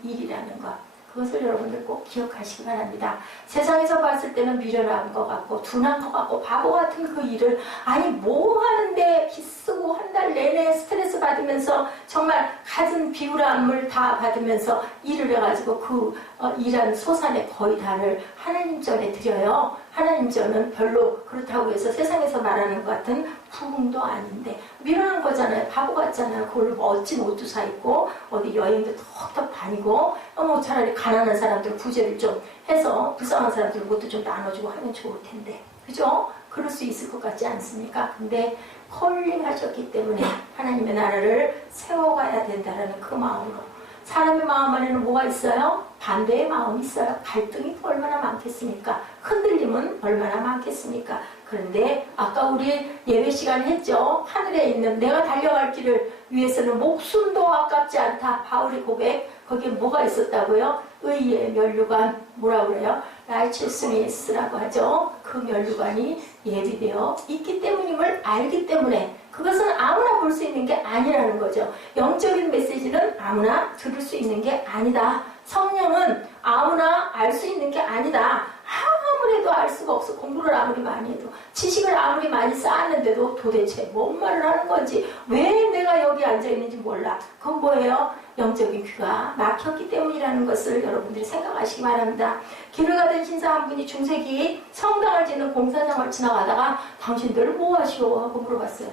일이라는 것. 그것을 여러분들 꼭 기억하시기 바랍니다. 세상에서 봤을 때는 미련한 것 같고 둔한 것 같고 바보 같은 그 일을 아니 뭐 하는데 비 쓰고 한 달 내내 스트레스 받으면서 정말 갖은 비우람을 다 받으면서 일을 해가지고 그 일한 소산의 거의 다를 하나님 전에 드려요. 하나님 전은 별로 그렇다고 해서 세상에서 말하는 것 같은 부흥도 아닌데 미련한 거잖아요. 바보 같잖아요. 그걸로 멋진 옷도 사 입고 어디 여행도 턱턱 다니고 뭐 차라리 가난한 사람들 구제를 좀 해서 불쌍한 사람들 그것도 좀 나눠주고 하면 좋을 텐데 그죠? 그럴 수 있을 것 같지 않습니까? 근데 콜링하셨기 때문에 하나님의 나라를 세워가야 된다는 그 마음으로 사람의 마음 안에는 뭐가 있어요? 반대의 마음이 있어요. 갈등이 얼마나 많겠습니까? 흔들림은 얼마나 많겠습니까? 그런데 아까 우리 예배 시간 했죠? 하늘에 있는 내가 달려갈 길을 위해서는 목숨도 아깝지 않다. 바울의 고백. 거기에 뭐가 있었다고요? 의의 면류관, 뭐라 그래요? righteousness라고 하죠. 그 면류관이 예비되어 있기 때문임을 알기 때문에 그것은 아무나 볼 수 있는 게 아니라는 거죠. 영적인 메시지는 아무나 들을 수 있는 게 아니다. 성령은 아무나 알 수 있는 게 아니다. 아무래도 알 수가 없어. 공부를 아무리 많이 해도 지식을 아무리 많이 쌓았는데도 도대체 뭔 말을 하는 건지 왜 내가 여기 앉아있는지 몰라. 그건 뭐예요? 영적인 귀가 막혔기 때문이라는 것을 여러분들이 생각하시기 바랍니다. 길을 가던 신사 한 분이 중세기 성당을 짓는 공사장을 지나가다가 당신들 뭐 하시오? 하고 물어봤어요.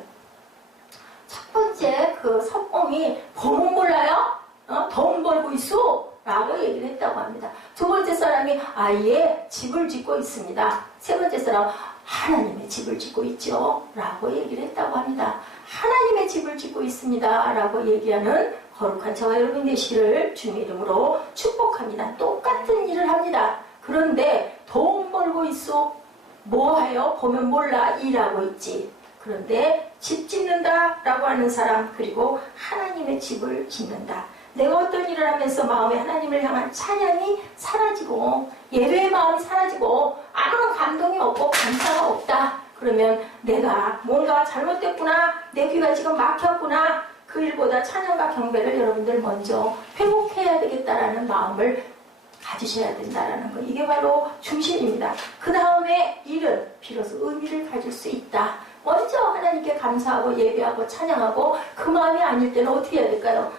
첫 번째 그 석공이 범은 몰라요? 돈 벌고 있어? 라고 얘기를 했다고 합니다. 두 번째 사람이 아예 집을 짓고 있습니다. 세 번째 사람 하나님의 집을 짓고 있죠. 라고 얘기를 했다고 합니다. 하나님의 집을 짓고 있습니다. 라고 얘기하는 거룩한 저와 여러분 되시기를 주님의 이름으로 축복합니다. 똑같은 일을 합니다. 그런데 돈 벌고 있어? 뭐하여? 보면 몰라 일하고 있지. 그런데 집 짓는다 라고 하는 사람 그리고 하나님의 집을 짓는다. 내가 어떤 일을 하면서 마음에 하나님을 향한 찬양이 사라지고 예배의 마음이 사라지고 아무런 감동이 없고 감사가 없다. 그러면 내가 뭔가 잘못됐구나. 내 귀가 지금 막혔구나. 그 일보다 찬양과 경배를 여러분들 먼저 회복해야 되겠다라는 마음을 가지셔야 된다라는 거. 이게 바로 중심입니다. 그 다음에 일은 비로소 의미를 가질 수 있다. 먼저 하나님께 감사하고 예배하고 찬양하고 그 마음이 아닐 때는 어떻게 해야 될까요?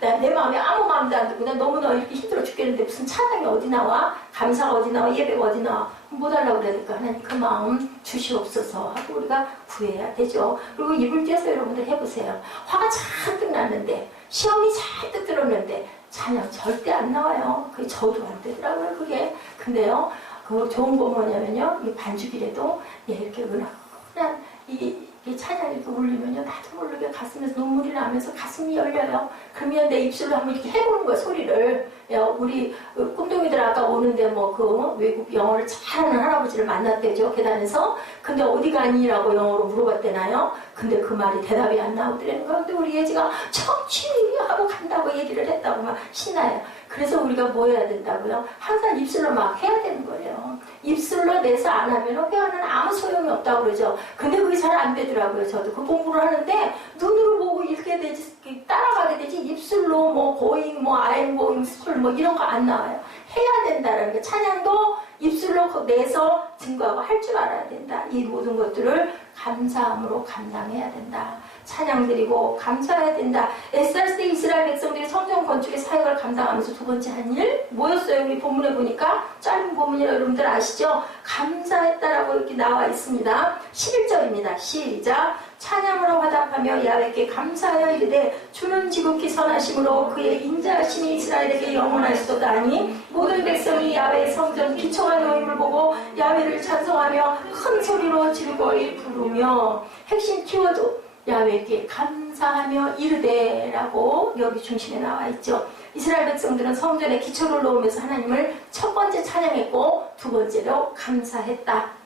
내 마음에 아무 마음도 안 들고 나 너무나 이렇게 힘들어 죽겠는데 무슨 찬양이 어디 나와? 감사가 어디 나와? 예배가 어디 나와? 뭐 달라고 그래야 될까? 하나님 그 마음 주시옵소서 하고 우리가 구해야 되죠. 그리고 이불 떼서 여러분들 해보세요. 화가 잔뜩 났는데 시험이 잔뜩 들었는데 찬양 절대 안 나와요. 그게 저도 안 되더라고요. 그게. 근데요. 그 좋은 거 뭐냐면요. 이 반주길에도 이렇게 은은한 이 찬양이 이렇게 울리면요. 나도 모르게 가슴에서 눈물이 나면서 가슴이 열려요. 그러면 내 입술로 한번 이렇게 해보는 거야, 소리를. 우리 꿈동이들 아까 오는데 뭐 그 외국 영어를 잘하는 할아버지를 만났대죠, 계단에서. 근데 어디 가니? 라고 영어로 물어봤대나요? 근데 그 말이 대답이 안 나오더라는 거야. 근데 우리 예지가 청취하고 간다고 얘기를 했다고 막 신나요. 그래서 우리가 뭐 해야 된다고요? 항상 입술로 막 해야 되는 거예요. 입술로 내서 안 하면 회화는 아무 소용이 없다고 그러죠. 근데 그게 잘 안 되더라고요. 저도 그 공부를 하는데 눈으로 보고 읽게 되지, 따라가게 되지 입술로 뭐 going, 뭐 I'm going school 뭐 이런 거 안 나와요. 해야 된다는 게 찬양도 입술로 내서 증거하고 할 줄 알아야 된다. 이 모든 것들을 감사함으로 감당해야 된다. 찬양 드리고 감사해야 된다. 에스라스 때 이스라엘 백성들이 성전 건축의 사역을 감당하면서 두 번째 한 일 뭐였어요? 우리 본문에 보니까 짧은 본문이라 여러분들 아시죠? 감사했다라고 이렇게 나와 있습니다. 11절입니다. 시작. 찬양으로 화답하며 야훼께 감사하여 이르되 주는 지극히 선하심으로 그의 인자하심이 이스라엘에게 영원하시도다 하니 모든 백성이 야훼의 성전 기초가 놓임을 보고 야훼를 찬송하며 큰 소리로 즐거이 부르며 핵심 키워드 야훼께 감사하며 이르되 라고 여기 중심에 나와 있죠. 이스라엘 백성들은 성전에 기초를 놓으면서 하나님을 첫 번째 찬양했고 두 번째로 감사했다.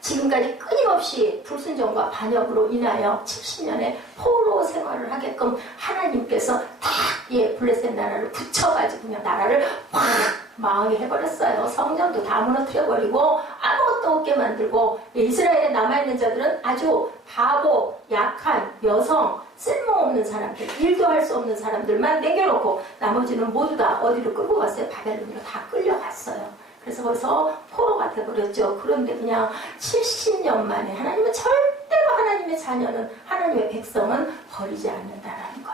지금까지 끊임없이 불순종과 반역으로 인하여 70년의 포로 생활을 하게끔 하나님께서 다 블레셋 나라를 붙여가지고 그냥 나라를 확 망하게 해버렸어요. 성전도 다 무너뜨려버리고 아무것도 없게 만들고, 이스라엘에 남아있는 자들은 아주 바보, 약한, 여성, 쓸모없는 사람들, 일도 할 수 없는 사람들만 남겨놓고 나머지는 모두 다 어디로 끌고 갔어요? 바벨론으로 다 끌려갔어요. 그래서 거기서 포로가 돼버렸죠. 그런데 그냥 70년 만에 하나님은 절대로 하나님의 자녀는, 하나님의 백성은 버리지 않는다라는 것.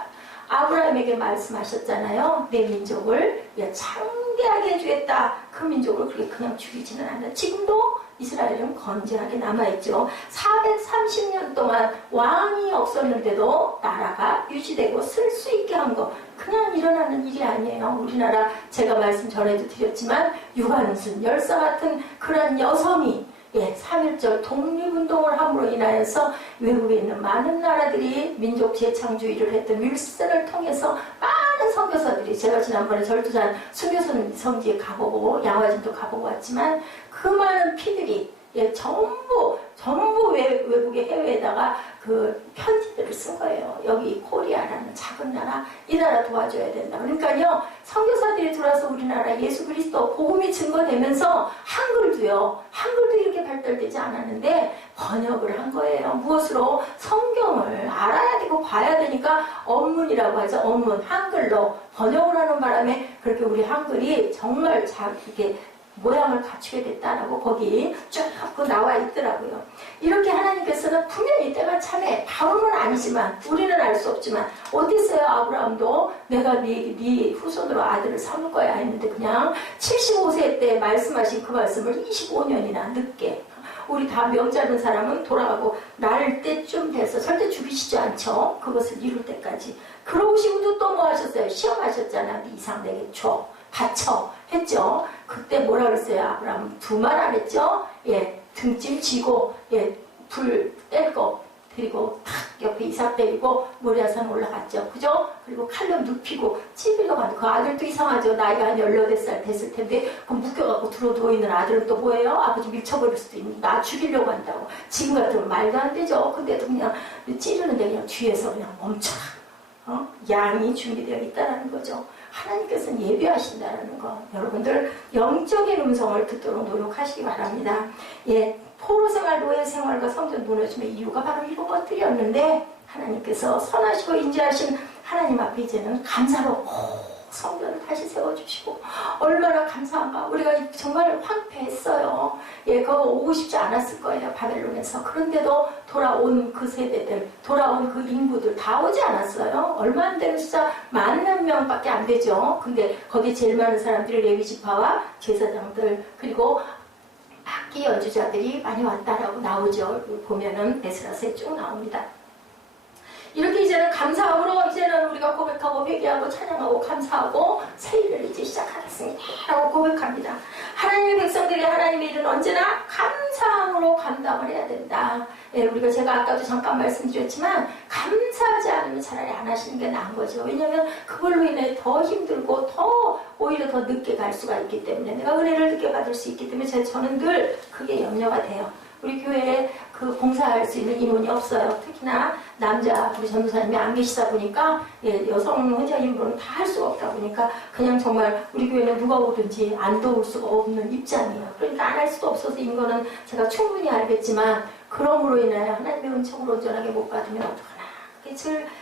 아브라함에게 말씀하셨잖아요. 내 민족을 창대하게 해주겠다. 그 민족을 그렇게 그냥 죽이지는 않아. 지금도 이스라엘은 건재하게 남아있죠. 430년 동안 왕이 없었는데도 나라가 유지되고 쓸 수 있게 한 거, 그냥 일어나는 일이 아니에요. 우리나라 제가 말씀 전에도 드렸지만 유관순 열사 같은 그런 여성이 3.1절 독립운동을 함으로 인하여서 외국에 있는 많은 나라들이 민족 재창주의를 했던 윌슨을 통해서 많은 선교사들이, 제가 지난번에 절두산 순교선 성지에 가보고 양화진도 가보고 왔지만 그 많은 피들이 전부 외국의 해외에다가 그 편지들을 쓴 거예요. 여기 코리아라는 작은 나라, 이 나라 도와줘야 된다. 그러니까요, 선교사들이 들어와서 우리나라 예수 그리스도 복음이 증거되면서 한글도 이렇게 발달되지 않았는데 번역을 한 거예요. 무엇으로? 성경을 알아야 되고 봐야 되니까 언문이라고 하죠. 언문, 한글로 번역을 하는 바람에 그렇게 우리 한글이 정말 이렇게 모양을 갖추게 됐다라고 거기 쭉 나와 있더라고요. 이렇게 하나님께서는 분명히 때가 참에 바로는 아니지만, 우리는 알 수 없지만, 어땠어요? 아브라함도 내가 네 후손으로 아들을 삼을 거야 했는데 그냥 75세 때 말씀하신 그 말씀을 25년이나 늦게, 우리 다 명잡은 사람은 돌아가고 날 때쯤 돼서 절대 죽이시지 않죠. 그것을 이룰 때까지. 그러시고도 또 뭐 하셨어요? 시험하셨잖아. 네 이상 내게 줘, 바쳐 했죠. 그때 뭐라 그랬어요? 아브라함 두 말 안 했죠? 등짐 지고 불 뗄고 그리고 탁 옆에 이삭 데리고 모리아산 올라갔죠. 그죠? 그리고 칼로 눕히고 찌르려고 하는 그 아들도 이상하죠. 나이가 한 18살 됐을 텐데 그 묶여갖고 누워있는 아들은 또 뭐예요? 아버지 밀쳐버릴 수도 있는, 나 죽이려고 한다고. 지금 같으면 말도 안 되죠. 근데도 그냥 찌르는데 그냥 뒤에서 그냥 멈춰라. 양이 준비되어 있다는 거죠. 하나님께서는 예비하신다는 거. 여러분들 영적인 음성을 듣도록 노력하시기 바랍니다. 포로 생활, 노예 생활과 성전 무너짐의 이유가 바로 이런 것들이었는데, 하나님께서 선하시고 인자하신 하나님 앞에 이제는 감사로 성전을 다시 세워주시고, 얼마나 감사한가. 우리가 정말 황폐했어요. 그거 오고 싶지 않았을 거예요, 바벨론에서. 그런데도 돌아온 그 세대들, 돌아온 그 인구들 다 오지 않았어요. 얼마 안 되는 숫자, 10,000명밖에 안 되죠. 근데 거기 제일 많은 사람들이 레위지파와 제사장들, 그리고 악기 연주자들이 많이 왔다라고 나오죠. 보면은 에스라서에 쭉 나옵니다. 이렇게 이제는 감사함으로 이제는 우리가 고백하고 회개하고 찬양하고 감사하고 새 일을 이제 시작하겠습니다 라고 고백합니다. 하나님의 백성들이 하나님의 일은 언제나 감사함으로 감당을 해야 된다. 우리가 제가 아까도 잠깐 말씀드렸지만 감사하지 않으면 차라리 안 하시는 게 나은 거죠. 왜냐하면 그걸로 인해 더 힘들고 오히려 더 늦게 갈 수가 있기 때문에, 내가 은혜를 늦게 받을 수 있기 때문에 저는 늘 그게 염려가 돼요. 우리 교회에 그 봉사할 수 있는 인원이 없어요. 특히나 남자 우리 전도사님이 안 계시다 보니까 여성 혼자 인부는 다 할 수가 없다 보니까 그냥 정말 우리 교회는 누가 오든지 안 도울 수가 없는 입장이에요. 그러니까 안 할 수도 없어서인 거는 제가 충분히 알겠지만, 그럼으로 인해 하나님의 은총을 온전하게 못 받으면 어떡하나. 그게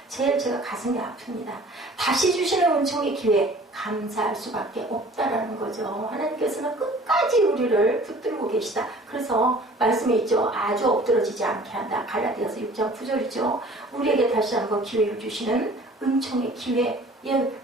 제일 제가 가슴이 아픕니다. 다시 주시는 은총의 기회, 감사할 수밖에 없다라는 거죠. 하나님께서는 끝까지 우리를 붙들고 계시다. 그래서 말씀에 있죠. 아주 엎드러지지 않게 한다. 갈라디아서 6장 9절이죠. 우리에게 다시 한번 기회를 주시는 은총의 기회.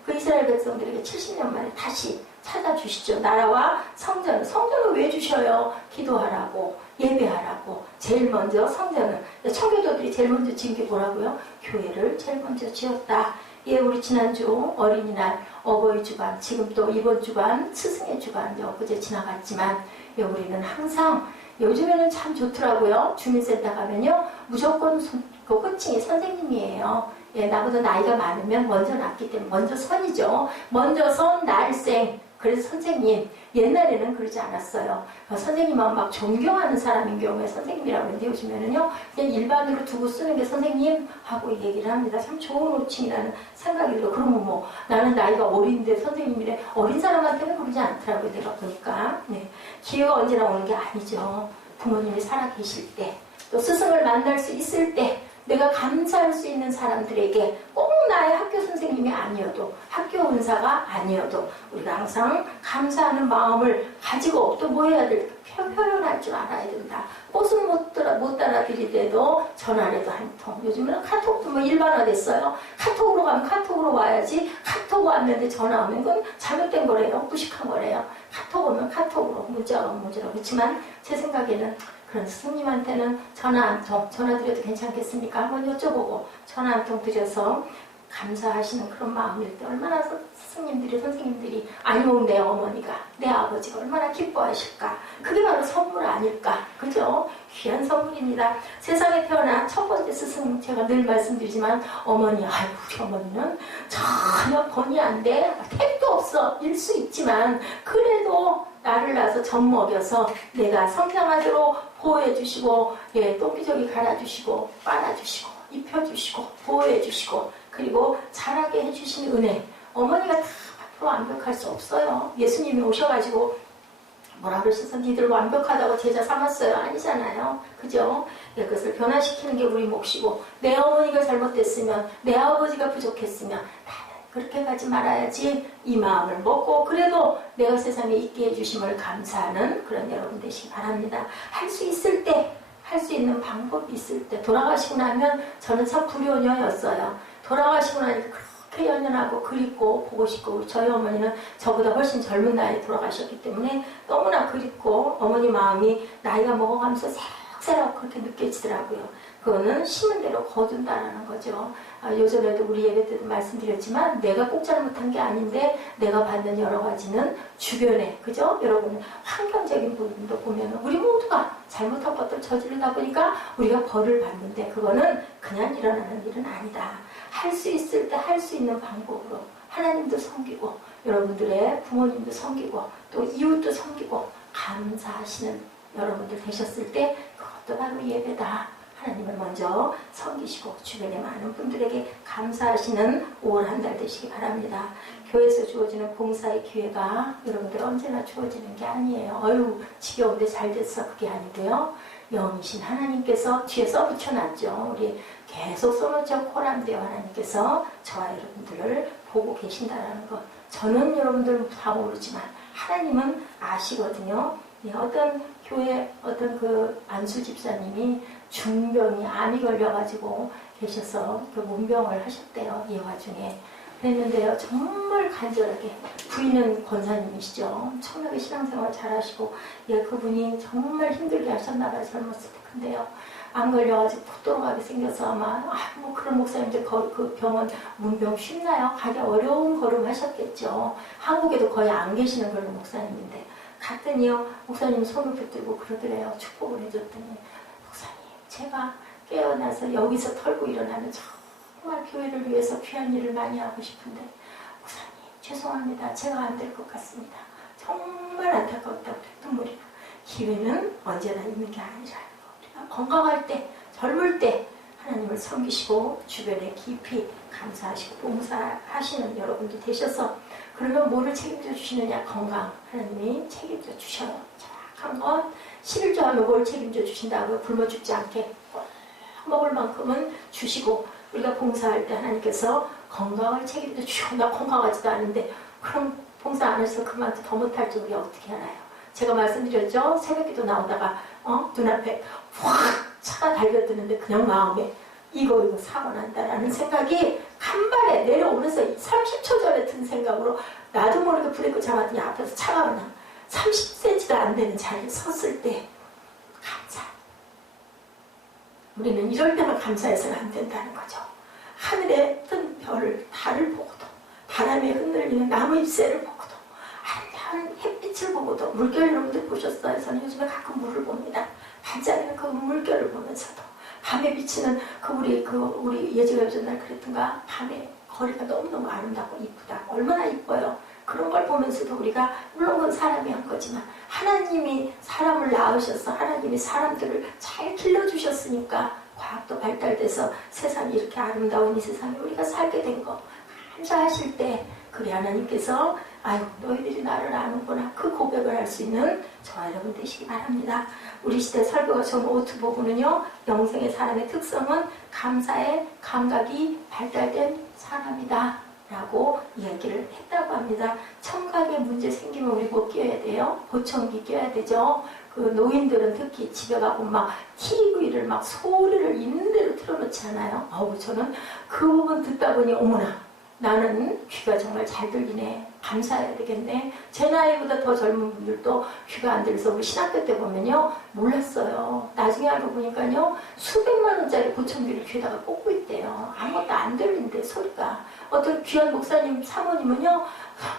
그 이스라엘 백성들에게 70년 만에 다시 찾아주시죠. 나라와 성전을 왜 주셔요? 기도하라고, 예배하라고. 제일 먼저 성전을, 청교도들이 제일 먼저 지은 게 뭐라고요? 교회를 제일 먼저 지었다. 우리 지난주 어린이날, 어버이 주간, 지금 또 이번 주간 스승의 주간, 엊그제 지나갔지만, 우리는 항상, 요즘에는 참 좋더라고요. 주민센터 가면요, 무조건 그 호칭이 선생님이에요. 나보다 나이가 많으면 먼저 낳기 때문에 먼저 선이죠. 먼저 선, 날생, 그래서 선생님, 옛날에는 그러지 않았어요. 선생님은 막 존경하는 사람인 경우에 선생님이라고 하는데 요즘에는요, 그냥 일반으로 두고 쓰는 게 선생님 하고 얘기를 합니다. 참 좋은 호칭이라는 생각이 들어요. 그러면 뭐 나는 나이가 어린데 선생님이래. 어린 사람한테는 그러지 않더라고요. 내가 보니까. 네. 기회가 언제나 오는 게 아니죠. 부모님이 살아계실 때, 또 스승을 만날 수 있을 때, 내가 감사할 수 있는 사람들에게 꼭 나의 학교 선생님이 아니어도 학교 은사가 아니어도 우리가 항상 감사하는 마음을 가지고 또 뭐 해야 될까? 표현할 줄 알아야 된다. 꽃은 못 따라드리대도 전화라도 한 통. 요즘에는 카톡도 뭐 일반화됐어요. 카톡으로 가면 카톡으로 와야지. 카톡 왔는데 전화 오면 그건 잘못된 거래요. 무식한 거래요. 카톡 오면 카톡으로, 문자가 오면 문자로. 그렇지만 제 생각에는 그런 스승님한테는 전화 한 통, 전화 드려도 괜찮겠습니까? 한번 여쭤보고 전화 한 통 드려서 감사하시는 그런 마음일 때 얼마나 스승님들이, 선생님들이, 아니면 내 어머니가, 내 아버지가 얼마나 기뻐하실까? 그게 바로 선물 아닐까? 그죠? 귀한 선물입니다. 세상에 태어난 첫 번째 스승, 제가 늘 말씀드리지만 어머니, 아이고 우리 어머니는 전혀 번이 안 돼. 택도 없어. 일 수 있지만 그래도 나를 낳아서 젖 먹여서 내가 성장하도록 보호해주시고, 예, 똥기저귀 갈아주시고, 빨아주시고, 입혀주시고, 보호해주시고, 그리고 자라게 해주신 은혜. 어머니가 다 앞으로 완벽할 수 없어요. 예수님이 오셔가지고 뭐라 그러셔서 니들 완벽하다고 제자 삼았어요? 아니잖아요. 그죠? 예, 그것을 변화시키는 게 우리 몫이고, 내 어머니가 잘못됐으면, 내 아버지가 부족했으면 그렇게 가지 말아야지. 이 마음을 먹고 그래도 내가 세상에 있게 해주심을 감사하는 그런 여러분 되시기 바랍니다. 할 수 있을 때, 할 수 있는 방법이 있을 때. 돌아가시고 나면 저는 참 불효녀였어요. 돌아가시고 나니까 그렇게 연연하고 그립고 보고 싶고, 저희 어머니는 저보다 훨씬 젊은 나이에 돌아가셨기 때문에 너무나 그립고 어머니 마음이 나이가 먹어가면서 새록새록 그렇게 느껴지더라고요. 그거는 심은 대로 거둔다라는 거죠. 요전에도 우리 예배 때도 말씀드렸지만 내가 꼭 잘못한 게 아닌데 내가 받는 여러 가지는 주변에, 그죠? 여러분 환경적인 부분도 보면 우리 모두가 잘못한 것들 저지르다 보니까 우리가 벌을 받는데 그거는 그냥 일어나는 일은 아니다. 할 수 있을 때 할 수 있는 방법으로 하나님도 섬기고 여러분들의 부모님도 섬기고 또 이웃도 섬기고 감사하시는 여러분들 되셨을 때 그것도 바로 예배다. 하나님을 먼저 섬기시고 주변의 많은 분들에게 감사하시는 5월 한 달 되시기 바랍니다. 교회에서 주어지는 봉사의 기회가 여러분들 언제나 주어지는 게 아니에요. 어휴 지겨운데 잘 됐어. 그게 아니고요. 영이신 하나님께서 뒤에 써붙여놨죠. 우리 계속 써놓죠. 코람데오 하나님께서 저와 여러분들을 보고 계신다는 것. 저는 여러분들 다 모르지만 하나님은 아시거든요. 어떤 교회 어떤 그 안수 집사님이 중병이 암이 걸려가지고 계셔서 그 문병을 하셨대요. 이 와중에. 그랬는데요. 정말 간절하게. 부인은 권사님이시죠. 청력의 신앙생활 잘하시고, 예, 그분이 정말 힘들게 하셨나봐요. 젊었을 때. 근데요. 암 걸려가지고 푹 돌아가게 생겨서 아마, 뭐 그런 목사님들 그 병원 문병 쉽나요? 가기 어려운 걸음 하셨겠죠. 한국에도 거의 안 계시는 그런 목사님인데. 갔더니요. 목사님 손을 붙들고 그러더래요. 축복을 해줬더니. 목사님, 제가 깨어나서 여기서 털고 일어나면 정말 교회를 위해서 귀한 일을 많이 하고 싶은데 목사님 죄송합니다. 제가 안 될 것 같습니다. 정말 안타깝다고 눈물이 나. 기회는 언제나 있는 게 아니라는 거. 우리가 건강할 때, 젊을 때 하나님을 섬기시고 주변에 깊이 감사하시고 봉사하시는 여러분들 되셔서 그러면 뭐를 책임져 주시느냐? 건강. 하나님이 책임져 주셔요. 정확한 건 11조 하면 뭘 책임져 주신다고요? 굶어 죽지 않게 먹을 만큼은 주시고 우리가 봉사할 때 하나님께서 건강을 책임져 주시고 나 건강하지도 않은데 그럼 봉사 안 해서 그만 더 못할 줄 우리가 어떻게 알아요? 제가 말씀드렸죠? 새벽기도 나오다가 눈앞에 확 차가 달려드는데 그냥 마음에 이거 사고 난다라는 생각이 간발에 내려오면서 30초 전에 든 생각으로 나도 모르게 브레이크 잡았더니 앞에서 차가 그냥 30cm도 안 되는 자리에 섰을 때 감사. 우리는 이럴 때만 감사해서는 안 된다는 거죠. 하늘에 뜬 별을, 달을 보고도 바람에 흔들리는 나무 잎새를 보고도 아름다운 햇빛을 보고도 물결 여러분들 보셨어요? 저는 요즘에 가끔 물을 봅니다. 반짝이는 그 물결을 보면서도 밤에 비치는 우리 예지가 요즘 날 그랬던가 밤에 거리가 너무너무 아름답고 이쁘다. 얼마나 이뻐요. 그런 걸 보면서도 우리가 물론 그건 사람이 한 거지만 하나님이 사람을 낳으셔서 하나님이 사람들을 잘 길러주셨으니까 과학도 발달돼서 세상이 이렇게 아름다운 이 세상에 우리가 살게 된 거 감사하실 때 그래 하나님께서 아유 너희들이 나를 아는구나 그 고백을 할 수 있는 저와 여러분 되시기 바랍니다. 우리 시대 설교가 전 오트보그는요 영생의 사람의 특성은 감사의 감각이 발달된 사람이다 라고 이야기를 했다고 합니다. 청각에 문제 생기면 우리 뭐 끼워야 돼요? 보청기 끼워야 되죠. 그 노인들은 특히 집에 가고 막 TV를 막 소리를 있는 대로 틀어놓지 않아요. 저는 그 부분 듣다 보니 어머나 나는 귀가 정말 잘 들리네. 감사해야 되겠네. 제 나이보다 더 젊은 분들도 귀가 안 들려서 우리 신학교 때 보면요. 몰랐어요. 나중에 알고 보니까요. 수백만 원짜리 보청기를 귀에다가 꽂고 있대요. 아무것도 안 들린대 소리가. 어떤 귀한 목사님 사모님은요.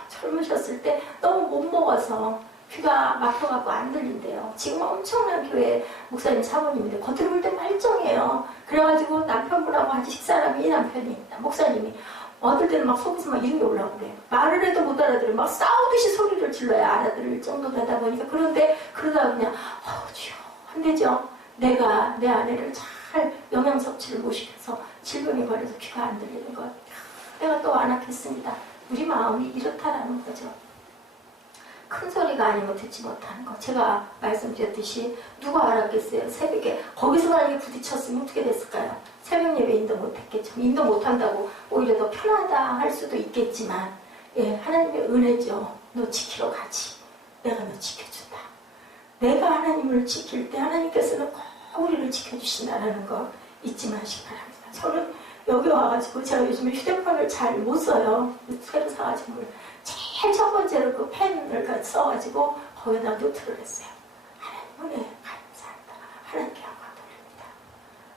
젊으셨을 때 너무 못 먹어서 귀가 막혀갖고 안 들린대요. 지금 엄청난 교회 목사님 사모님인데 겉으로 볼 때 말짱해요. 그래가지고 남편분하고 같이 식사하면 이 남편이 목사님이 어떨 때는 막 속에서 막 이런 게 올라오고 말을 해도 못 알아들어요. 막 싸우듯이 소리를 질러야 알아들을 정도 되다 보니까 그런데 그러다 그냥 주여 안 되죠. 내가 내 아내를 잘 영양 섭취를 못 시켜서 질병에 걸려서 귀가 안 들리는 것 내가 또 완악했습니다. 우리 마음이 이렇다라는 거죠. 큰 소리가 아니면 듣지 못하는 거. 제가 말씀드렸듯이 누가 알았겠어요. 새벽에 거기서 만약에 부딪혔으면 어떻게 됐을까요? 새벽 예배 인도 못했겠죠. 인도 못한다고 오히려 더 편하다 할 수도 있겠지만 하나님의 은혜죠. 너 지키러 가지. 내가 너 지켜준다. 내가 하나님을 지킬 때 하나님께서는 꼭 우리를 지켜주신다는 거 잊지 마시기 바랍니다. 저는 여기 와가지고 제가 요즘에 휴대폰을 잘 못 써요. 새로 사가지고 제일 첫 번째로 그 펜을 써가지고 거기다 노트를 했어요. 하나님 은혜 감사합니다. 하나님께 영광 돌립니다.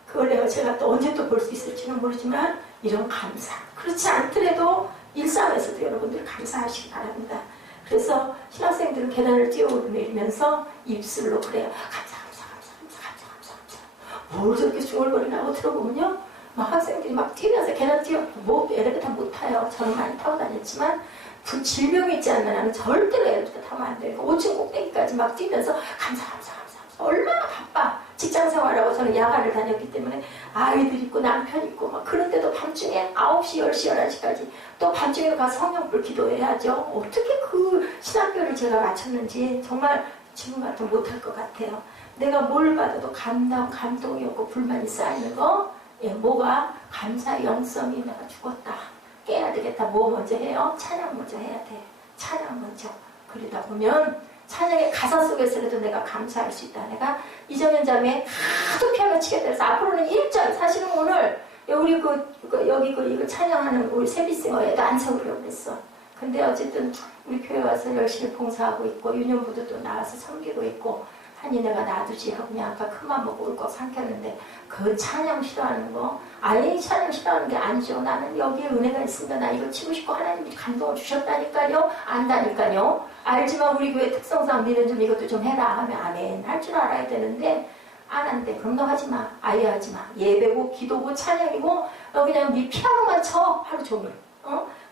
그걸 제가 또 언제 또 볼 수 있을지는 모르지만 이런 감사. 그렇지 않더라도 일상에서도 여러분들 감사하시기 바랍니다. 그래서 신학생들은 계단을 뛰어오르면서 입술로 그래요. 감사. 뭘 저렇게 중얼거리라고 들어보면요. 막 학생들이 막 뛰면서 계단 뭐 에레베이터 못 타요. 저는 많이 타고 다녔지만 질병이 있지 않는 한은 절대로 에레베이터 타면 안 돼요. 5층 꼭대기까지 막 뛰면서 감사. 얼마나 바빠. 직장 생활하고 저는 야간을 다녔기 때문에 아이들 있고 남편 있고 막 그런데도 밤중에 9시, 10시, 11시까지 또 밤중에 가서 성령불 기도해야죠. 어떻게 그 신학교를 제가 마쳤는지 정말 지금 같으면 못할 것 같아요. 내가 뭘 받아도 감동이 없고 불만이 쌓이는 거 뭐가 감사 영성이 내가 죽었다. 깨야 되겠다. 뭐 먼저 해요? 찬양 먼저 해야 돼. 찬양 먼저. 그러다 보면 찬양의 가사 속에서라도 내가 감사할 수 있다. 내가 이정현 자매 하도 피아노 치게 돼서 앞으로는 1절 사실은 오늘 우리 여기 이거 찬양하는 우리 세비싱어에도 안 세우려고 그랬어. 근데 어쨌든 우리 교회 와서 열심히 봉사하고 있고 유년부도 또 나와서 섬기고 있고 하니 내가 놔두지 하고 그냥 아까 큰맘 먹고 울컥 삼켰는데 그 찬양 싫어하는 거 아예 찬양 싫어하는 게 아니죠. 나는 여기에 은혜가 있습니다. 나 이거 치고 싶고 하나님이 감동을 주셨다니까요. 안다니까요. 알지만 우리 교회 특성상 니는 좀 이것도 좀 해라 하면 아멘 할 줄 알아야 되는데 안 한대. 그럼 너 하지 마. 아예 하지 마. 예배고 기도고 찬양이고 너 그냥 네 피아노만 쳐 하루 종일.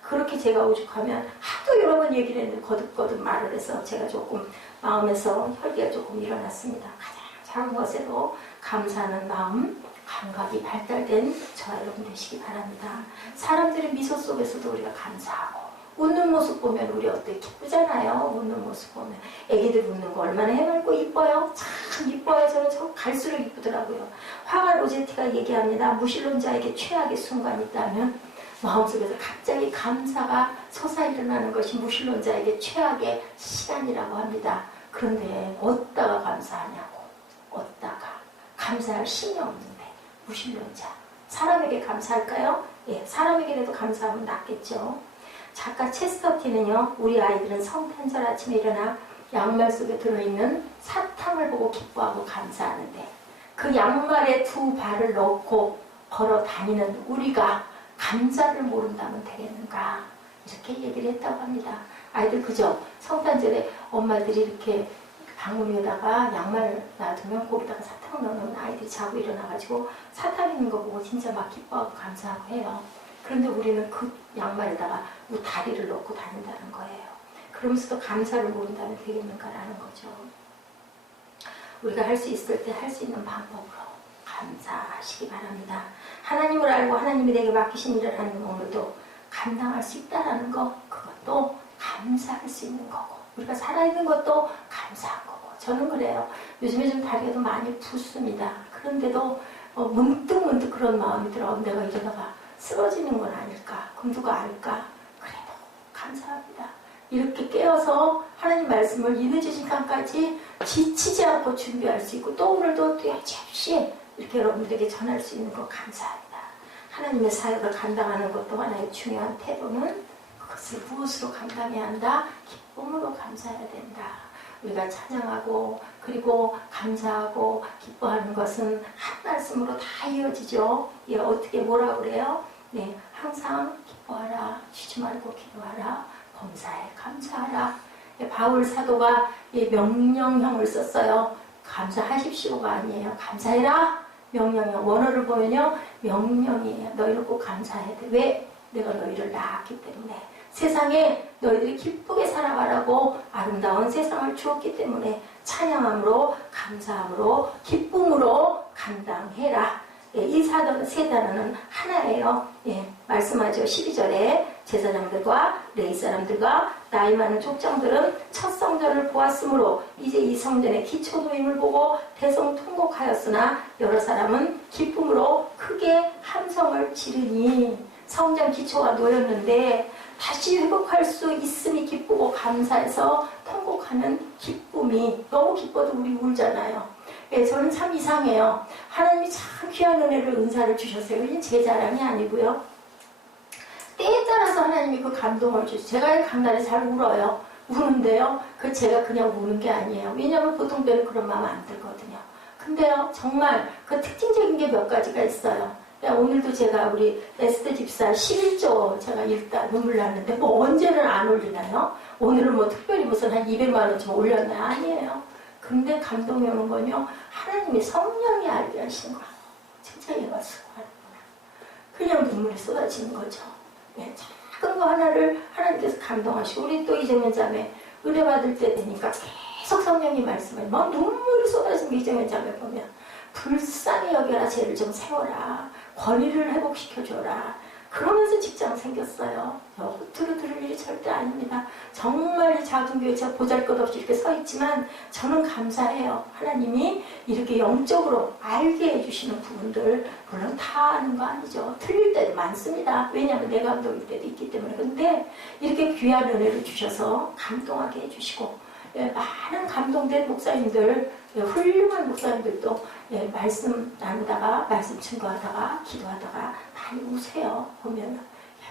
그렇게 제가 오죽하면 하도 여러 번 얘기를 했는데 거듭거듭 말을 해서 제가 조금 마음에서 혈기가 조금 일어났습니다. 가장 작은 것에도 감사하는 마음, 감각이 발달된 저와 여러분 되시기 바랍니다. 사람들의 미소 속에서도 우리가 감사하고 웃는 모습 보면 우리 어때 기쁘잖아요. 웃는 모습 보면 애기들 웃는 거 얼마나 해맑고 이뻐요. 참 이뻐요. 저는 저 갈수록 이쁘더라고요. 화가 로제티가 얘기합니다. 무신론자에게 최악의 순간이 있다면 마음속에서 갑자기 감사가 솟아일어나는 것이 무신론자에게 최악의 시간이라고 합니다. 그런데 어디다가 감사하냐고. 어디다가 감사할 힘이 없는데 무신론자. 사람에게 감사할까요? 예, 사람에게라도 감사하면 낫겠죠. 작가 체스터티는요. 우리 아이들은 성탄절 아침에 일어나 양말 속에 들어있는 사탕을 보고 기뻐하고 감사하는데 그 양말에 두 발을 넣고 걸어 다니는 우리가 감사를 모른다면 되겠는가 이렇게 얘기를 했다고 합니다. 아이들 그죠? 성탄절에 엄마들이 이렇게 방울 위에다가 양말 놔두면 거기다가 사탕 넣으면 아이들이 자고 일어나가지고 사탕 있는 거 보고 진짜 막 기뻐하고 감사하고 해요. 그런데 우리는 그 양말에다가 다리를 넣고 다닌다는 거예요. 그러면서도 감사를 모른다면 되겠는가라는 거죠. 우리가 할 수 있을 때 할 수 있는 방법으로 감사하시기 바랍니다. 하나님을 알고 하나님이 내게 맡기신 일을 하는 오늘도 감당할 수 있다라는 거, 그것도 감사할 수 있는 거고, 우리가 살아있는 것도 감사한 거고. 저는 그래요. 요즘에 좀 다리가 좀 많이 붓습니다. 그런데도 문득 그런 마음이 들어. 내가 이러다가 쓰러지는 건 아닐까? 그럼 누가 알까? 그래도 감사합니다. 이렇게 깨어서 하나님 말씀을 이 늦은 시간까지 지치지 않고 준비할 수 있고, 또 오늘도 또 역시 이렇게 여러분들에게 전할 수 있는 거 감사합니다. 하나님의 사역을 감당하는 것도 하나의 중요한 태도는 그것을 무엇으로 감당해야 한다? 기쁨으로 감사해야 된다. 우리가 찬양하고 그리고 감사하고 기뻐하는 것은 한 말씀으로 다 이어지죠. 예, 어떻게 뭐라 그래요? 네, 항상 기뻐하라, 쉬지 말고 기도하라, 범사에 감사하라. 예, 바울 사도가 명령형을 썼어요. 감사하십시오가 아니에요. 감사해라. 명령형. 원어를 보면요, 명령이에요. 너희를 꼭 감사해야 돼. 왜? 내가 너희를 낳았기 때문에. 세상에 너희들이 기쁘게 살아가라고 아름다운 세상을 주었기 때문에 찬양함으로, 감사함으로, 기쁨으로 감당해라. 예, 이 세 단어는 하나예요. 예, 말씀하죠. 12절에 제사장들과 레위 사람들과 나이 많은 족장들은 첫 성전을 보았으므로 이제 이 성전의 기초 놓임을 보고 대성통곡하였으나 여러 사람은 기쁨으로 크게 함성을 지르니. 성전 기초가 놓였는데 다시 회복할 수 있음이 기쁘고 감사해서 통곡하는 기쁨이, 너무 기뻐도 우리 울잖아요. 예, 저는 참 이상해요. 하나님이 참 귀한 은혜를, 은사를 주셨어요. 이게 제 자랑이 아니고요. 때에 따라서 하나님이 그 감동을 주시죠. 제가 강날에 잘 울어요. 우는데요, 그 제가 그냥 우는 게 아니에요. 왜냐하면 보통 때는 그런 마음 안 들거든요. 근데요, 정말 그 특징적인 게 몇 가지가 있어요. 오늘도 제가 우리 에스더 집사 11조 제가 읽다 눈물 났는데, 뭐 언제는 안 올리나요? 오늘은 뭐 특별히 무슨 한 200만 원 좀 올렸나요? 아니에요. 근데 감동이 오는 건요, 하나님이 성령이 알게 하시는 거예요. 진짜 얘가 수고하는구나. 그냥 눈물이 쏟아지는 거죠. 네, 작은 거 하나를 하나님께서 감동하시고, 우리 또 이정현 자매 은혜 받을 때 되니까 계속 성령이 말씀해. 막 눈물이 쏟아지는 게 이정현 자매 보면, 불쌍히 여겨라, 죄를 좀 세워라, 권위를 회복시켜줘라. 그러면서 직장 생겼어요. 허투루 들을 일이 절대 아닙니다. 정말 작은 교회 제가 보잘것없이 이렇게 서 있지만 저는 감사해요. 하나님이 이렇게 영적으로 알게 해주시는 부분들, 물론 다 아는 거 아니죠. 틀릴 때도 많습니다. 왜냐하면 내 감독일 때도 있기 때문에. 근데 이렇게 귀한 은혜를 주셔서 감동하게 해주시고, 예, 많은 감동된 목사님들, 예, 훌륭한 목사님들도 예, 말씀 나누다가, 말씀 증거하다가, 기도하다가 많이 우세요. 보면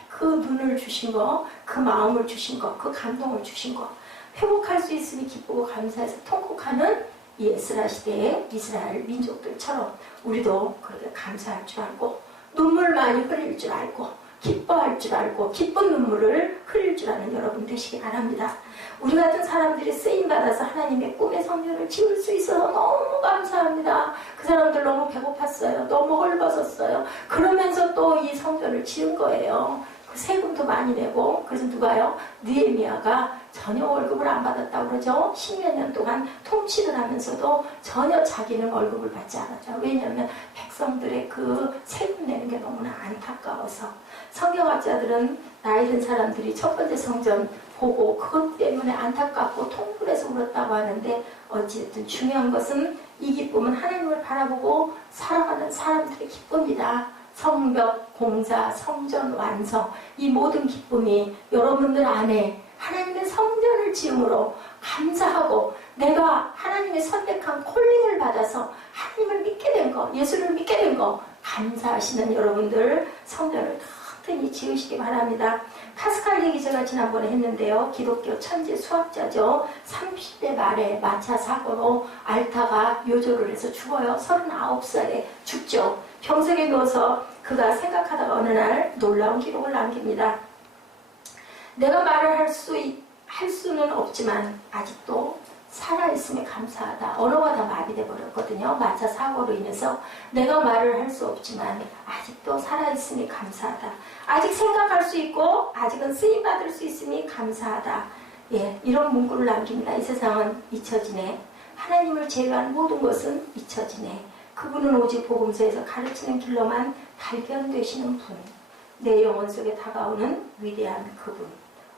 그 눈을 주신 거, 그 마음을 주신 거, 그 감동을 주신 거, 회복할 수 있으니 기쁘고 감사해서 통곡하는 이 에스라 시대의 이스라엘 민족들처럼 우리도 그렇게 감사할 줄 알고, 눈물 많이 흘릴 줄 알고, 기뻐할 줄 알고, 기쁜 눈물을 흘릴 줄 아는 여러분 되시기 바랍니다. 우리 같은 사람들이 쓰임받아서 하나님의 꿈의 성전을 지을 수 있어서 너무 감사합니다. 그 사람들 너무 배고팠어요. 너무 헐벗었어요. 그러면서 또 이 성전을 지은 거예요. 그 세금도 많이 내고. 그래서 누가요? 느헤미야가 전혀 월급을 안 받았다고 그러죠. 10몇 년 동안 통치를 하면서도 전혀 자기는 월급을 받지 않았죠. 왜냐하면 백성들의 그 세금 내는 게 너무나 안타까워서. 성경학자들은 나이 든 사람들이 첫 번째 성전 보고 그것 때문에 안타깝고 통분해서 울었다고 하는데, 어찌됐든 중요한 것은 이 기쁨은 하나님을 바라보고 살아가는 사람들의 기쁨이다. 성벽, 공사, 성전 완성, 이 모든 기쁨이 여러분들 안에 하나님의 성전을 지음으로 감사하고, 내가 하나님의 선택한 콜링을 받아서 하나님을 믿게 된 거, 예수를 믿게 된 거 감사하시는 여러분들 성전을 튼튼히 지으시기 바랍니다. 파스칼 얘기 제가 지난번에 했는데요. 기독교 천재 수학자죠. 30대 말에 마차 사고로 알타가 요조를 해서 죽어요. 39살에 죽죠. 병석에 누워서 그가 생각하다가 어느 날 놀라운 기록을 남깁니다. 내가 말을 할 수는 없지만 아직도 살아있음에 감사하다. 언어가 다 마비돼 버렸거든요. 마차 사고로 인해서 내가 말을 할 수 없지만 아직도 살아있음이 감사하다. 아직 생각할 수 있고 아직은 쓰임받을 수 있음이 감사하다. 예, 이런 문구를 남깁니다. 이 세상은 잊혀지네. 하나님을 제외한 모든 것은 잊혀지네. 그분은 오직 복음서에서 가르치는 길로만 발견되시는 분. 내 영혼 속에 다가오는 위대한 그분.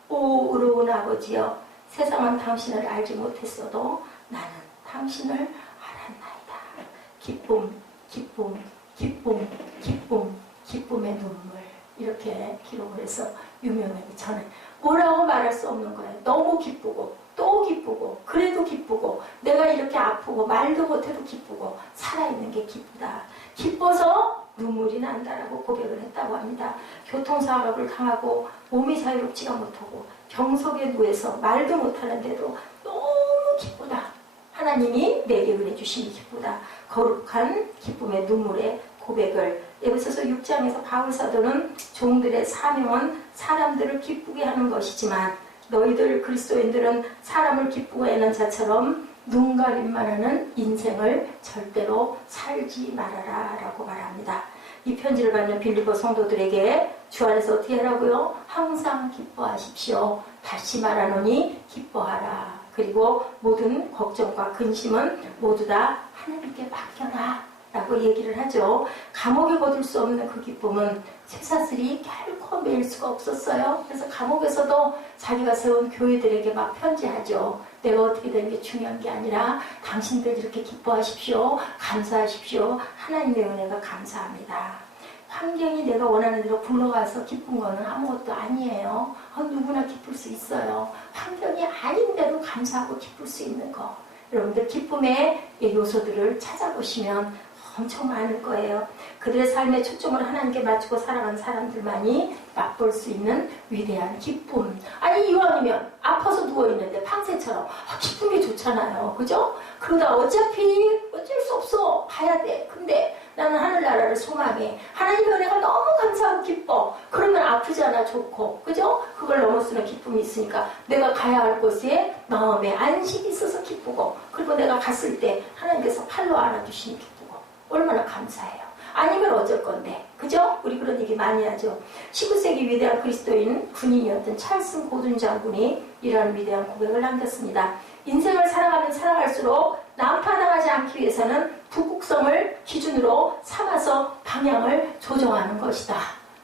오 의로운 아버지여, 세상은 당신을 알지 못했어도 나는 당신을 알았나이다. 기쁨, 기쁨, 기쁨, 기쁨, 기쁨의 눈물. 이렇게 기록을 해서 유명하게 전해. 뭐라고 말할 수 없는 거예요. 너무 기쁘고 또 기쁘고 그래도 기쁘고 내가 이렇게 아프고 말도 못해도 기쁘고 살아있는 게 기쁘다. 기뻐서 눈물이 난다라고 고백을 했다고 합니다. 교통사고를 당하고 몸이 자유롭지가 못하고 병석에 누워서 말도 못하는데도 너무 기쁘다. 하나님이 내게 은혜 주심이 기쁘다. 거룩한 기쁨의 눈물의 고백을 에베소서 6장에서 바울 사도는 종들의 사명은 사람들을 기쁘게 하는 것이지만 너희들 그리스도인들은 사람을 기쁘게 하는 자처럼 눈가림만 하는 인생을 절대로 살지 말아라 라고 말합니다. 이 편지를 받는 빌립보 성도들에게 주 안에서 어떻게 하라고요? 항상 기뻐하십시오. 다시 말하노니 기뻐하라. 그리고 모든 걱정과 근심은 모두 다 하나님께 맡겨라 라고 얘기를 하죠. 감옥에 거둘 수 없는 그 기쁨은 쇠사슬이 결코 매일 수가 없었어요. 그래서 감옥에서도 자기가 세운 교회들에게 막 편지하죠. 내가 어떻게 되는 게 중요한 게 아니라 당신들 이렇게 기뻐하십시오. 감사하십시오. 하나님의 은혜가 감사합니다. 환경이 내가 원하는 대로 굴러가서 기쁜 거는 아무것도 아니에요. 누구나 기쁠 수 있어요. 환경이 아닌데도 감사하고 기쁠 수 있는 거. 여러분들 기쁨의 요소들을 찾아보시면 엄청 많을 거예요. 그들의 삶의 초점을 하나님께 맞추고 살아간 사람들만이 맛볼 수 있는 위대한 기쁨. 아니 이왕이면 아파서 누워있는데 팡새처럼 기쁜 게 좋잖아요. 그죠? 그러다 어차피 어쩔 수 없어. 가야 돼. 근데 나는 하늘나라를 소망해. 하나님의 은혜가 너무 감사하고 기뻐. 그러면 아프잖아. 좋고. 그죠? 그걸 넘어서는 기쁨이 있으니까 내가 가야 할 곳에 마음에 안식이 있어서 기쁘고, 그리고 내가 갔을 때 하나님께서 팔로 안아주시니 기쁘고 얼마나 감사해요. 아니면 어쩔 건데. 그죠? 우리 그런 얘기 많이 하죠. 19세기 위대한 그리스도인 군인이었던 찰스 고든 장군이 이러한 위대한 고백을 남겼습니다. 인생을 살아가면 살아갈수록 난파당하지 않기 위해서는 북극성을 기준으로 삼아서 방향을 조정하는 것이다.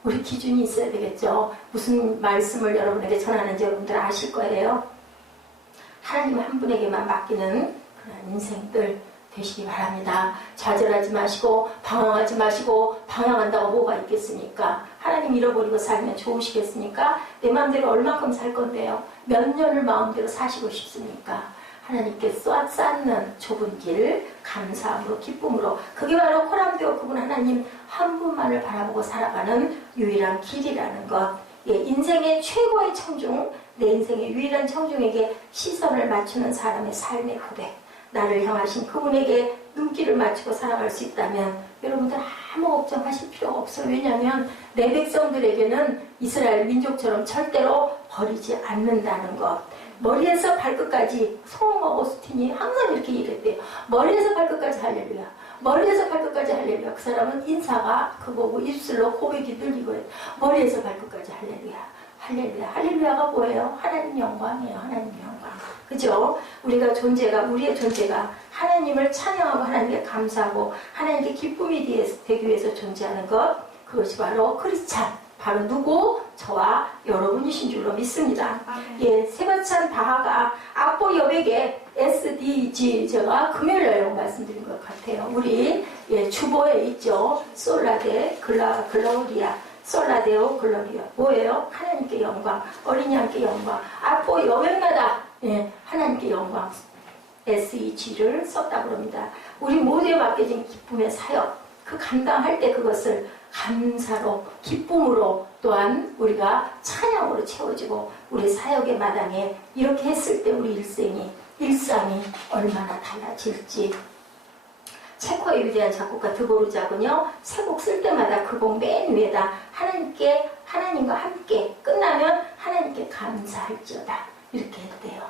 우리 기준이 있어야 되겠죠. 무슨 말씀을 여러분에게 전하는지 여러분들 아실 거예요. 하나님 한 분에게만 맡기는 그런 인생들 되시기 바랍니다. 좌절하지 마시고 방황하지 마시고, 방황한다고 뭐가 있겠습니까? 하나님 잃어버리고 살면 좋으시겠습니까? 내 마음대로 얼마큼 살 건데요. 몇 년을 마음대로 사시고 싶습니까? 하나님께 쌓는 좁은 길, 감사함으로 기쁨으로, 그게 바로 코람데오 그분 하나님 한 분만을 바라보고 살아가는 유일한 길이라는 것. 예, 인생의 최고의 청중, 내 인생의 유일한 청중에게 시선을 맞추는 사람의 삶의 고백, 나를 향하신 그분에게 눈길을 맞추고 살아갈 수 있다면 여러분들 아무 걱정하실 필요가 없어요. 왜냐하면 내 백성들에게는 이스라엘 민족처럼 절대로 버리지 않는다는 것. 머리에서 발끝까지, 송 어거스틴이 항상 이렇게 얘기했대요. 머리에서 발끝까지 할렐루야. 머리에서 발끝까지 할렐루야. 그 사람은 인사가 그거고 입술로 고백이 들리고 머리에서 발끝까지 할렐루야. 할렐루야. 할렐루야가 뭐예요? 하나님 영광이에요. 하나님 영광. 그죠? 우리의 존재가 하나님을 찬양하고 하나님께 감사하고 하나님께 기쁨이 되기 위해서 존재하는 것, 그것이 바로 크리스찬. 바로 누구? 저와 여러분이신 줄로 믿습니다. 예, 세바찬 바하가 악보 여백의 SDG 제가 금요일에 말씀드린 것 같아요. 우리 주보에 있죠. 솔라데 글로리아. 솔라데오 글로리아. 뭐예요? 하나님께 영광, 어린이 함께 영광. 악보 여백마다 하나님께 영광 SEG를 썼다고 합니다. 우리 모두에 맡겨진 기쁨의 사역, 그 감당할 때 그것을 감사로, 기쁨으로, 또한 우리가 찬양으로 채워지고 우리 사역의 마당에 이렇게 했을 때 우리 일상이 얼마나 달라질지. 체코의 위대한 작곡가 드보르작은요, 새 곡 쓸 때마다 그 곡 맨 위에다 하나님과 함께 끝나면 하나님께 감사할지어다 이렇게 했대요.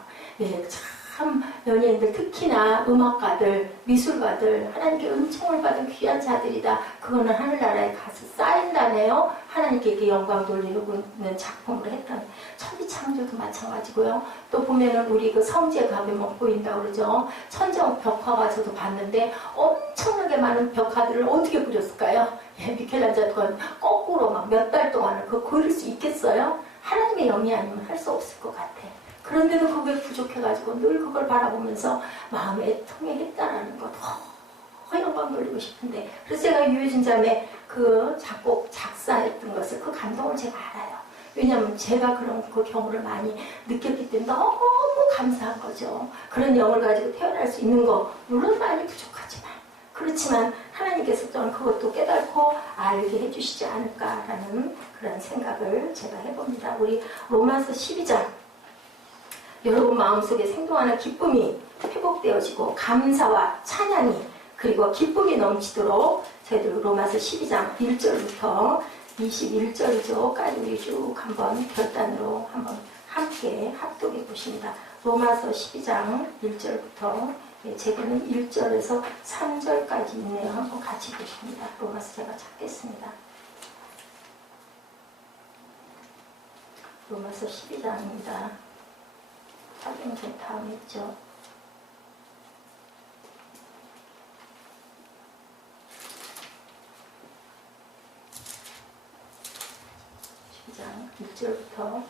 참 연예인들, 특히나 음악가들, 미술가들, 하나님께 은총을 받은 귀한 자들이다. 그거는 하늘나라에 가서 쌓인다네요. 하나님께 이렇게 영광 돌리는 작품을 했던. 천지창조도 마찬가지고요. 또 보면은 우리 그 성지에 가면 뭐 보인다고 그러죠. 천정 벽화가 저도 봤는데 엄청나게 많은 벽화들을 어떻게 그렸을까요? 예, 미켈란젤로가 거꾸로 막 몇 달 동안을 그거 그릴 수 있겠어요? 하나님의 영이 아니면 할 수 없을 것 같아. 그런데도 그게 부족해가지고 늘 그걸 바라보면서 마음에 애통해 했다라는 거 더 영광 돌리고 싶은데, 그래서 제가 유해진 자매 그 작곡 작사했던 것을 그 감동을 제가 알아요. 왜냐하면 제가 그런 그 경우를 많이 느꼈기 때문에 너무 감사한 거죠. 그런 영을 가지고 태어날 수 있는 거 물론 많이 부족하지만, 그렇지만 하나님께서 또한 그것도 깨닫고 알게 해주시지 않을까라는 그런 생각을 제가 해봅니다. 우리 로마서 12장, 여러분 마음속에 생동하는 기쁨이 회복되어지고 감사와 찬양이 그리고 기쁨이 넘치도록 저희들 로마서 12장 1절부터 21절까지 우리 쭉 한번 결단으로 한번 함께 합독해 보십니다. 로마서 12장 1절부터 제게는 1절에서 3절까지 있네요. 한번 같이 보십니다. 로마서 제가 찾겠습니다. 로마서 12장입니다. 확인 좀 다음에 있죠. 장 1절부터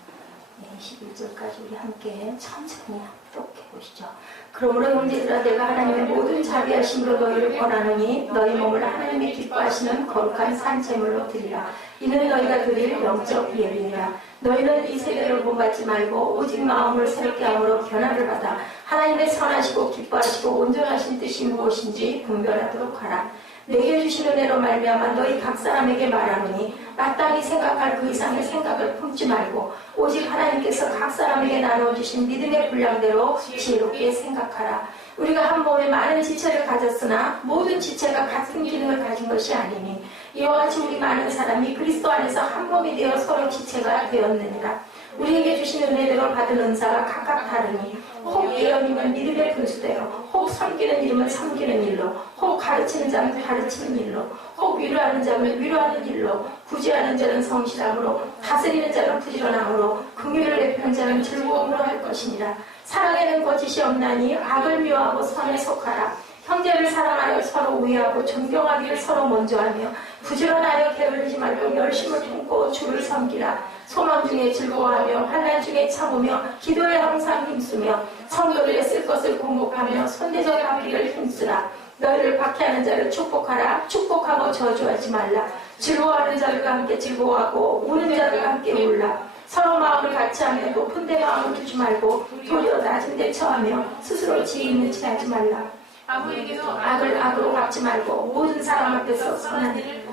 21절까지 우리 함께 천천히 합독해 보시죠. 그러므로 형제들아, 내가 하나님의 모든 자비하심으로 너희를 권하노니 너희 몸을 하나님이 기뻐하시는 거룩한 산제물로 드리라. 이는 너희가 드릴 영적 예비니라. 너희는 이 세대를 본받지 말고 오직 마음을 새롭게 함으로 변화를 받아 하나님의 선하시고 기뻐하시고 온전하신 뜻이 무엇인지 분별하도록 하라. 내게 주신 은혜로 말미암아 너희 각 사람에게 말하노니 마땅히 생각할 그 이상의 생각을 품지 말고 오직 하나님께서 각 사람에게 나눠주신 믿음의 분량대로 지혜롭게 생각하라. 우리가 한 몸에 많은 지체를 가졌으나 모든 지체가 같은 기능을 가진 것이 아니니 이와 같이 우리 많은 사람이 그리스도 안에서 한 몸이 되어 서로 지체가 되었느니라. 우리에게 주신 은혜대로 받은 은사가 각각 다르니 혹 예언이면 믿음의 분수대로, 혹 섬기는 일이면 섬기는 일로, 혹 가르치는 자는 가르치는 일로, 혹 위로하는 자는 위로하는 일로, 구제하는 자는 성실함으로, 다스리는 자는 부지런함으로, 긍휼을 베푸는 자는 즐거움으로 할 것이니라. 사랑에는 거짓이 없나니 악을 미워하고 선에 속하라. 형제를 사랑하여 서로 우애하고 존경하기를 서로 먼저 하며 부지런하여 게을르지 말고 열심을 품고 주를 섬기라. 소망 중에 즐거워하며 환난 중에 참으며 기도에 항상 힘쓰며 성도들의 쓸 것을 공급하며 선대적 갚기를 힘쓰라. 너희를 박해하는 자를 축복하라. 축복하고 저주하지 말라. 즐거워하는 자들과 함께 즐거워하고 우는 자들과 함께 울라. 서로 마음을 같이하며 높은 데 마음을 두지 말고 도리어 낮은 데 처하며 스스로 지혜 있는 체 하지 말라. 아무에게도 악을 악으로 갚지 말고 모든 사람 앞에서 선한 일을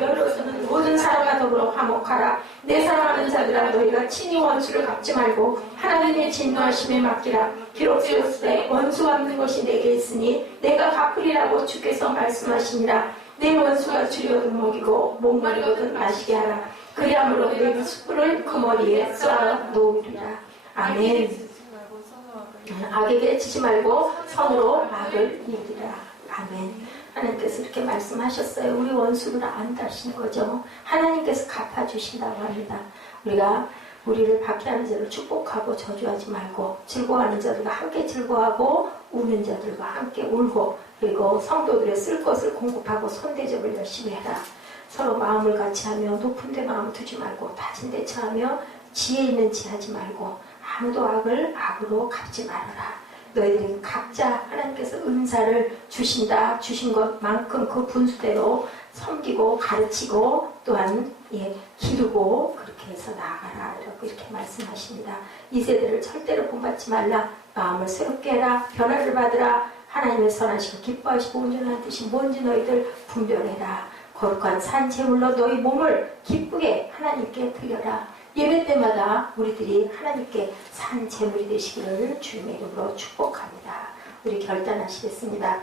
여로서는 모든 사람과 더불어 화목하라. 내 사랑하는 자들아, 너희가 친히 원수를 갚지 말고 하나님의 진노하심에 맡기라. 기록 쓰였으되 원수 갚는 것이 내게 있으니 내가 갚으리라고 주께서 말씀하시니라. 내 원수가 주려든 먹이고 목마르거든 마시게 하라. 그리함으로 내 숯불을 그 머리에 쏘아 놓으리라. 아멘. 악에게 치지 말고 선으로 악을 이기라. 아멘. 하나님께서 이렇게 말씀하셨어요. 우리 원수를 안다시는 거죠. 하나님께서 갚아주신다고 합니다. 우리가 우리를 박해하는 자를 축복하고 저주하지 말고 즐거워하는 자들과 함께 즐거워하고 우는 자들과 함께 울고 그리고 성도들의 쓸 것을 공급하고 손대접을 열심히 해라. 서로 마음을 같이하며 높은 데 마음을 두지 말고 낮은 데 처하며 지혜 있는 체 하지 말고 아무도 악을 악으로 갚지 말아라. 너희들이 각자 하나님께서 은사를 주신다. 주신 것만큼 그 분수대로 섬기고 가르치고 또한 기르고 그렇게 해서 나아가라. 이렇게 말씀하십니다. 이 세대를 절대로 본받지 말라. 마음을 새롭게 해라. 변화를 받으라. 하나님의 선하시고 기뻐하시고 온전한 뜻이 뭔지 너희들 분별해라. 거룩한 산채물로 너희 몸을 기쁘게 하나님께 드려라. 예배 때마다 우리들이 하나님께 산 제물이 되시기를 주님의 이름으로 축복합니다. 우리 결단하시겠습니다.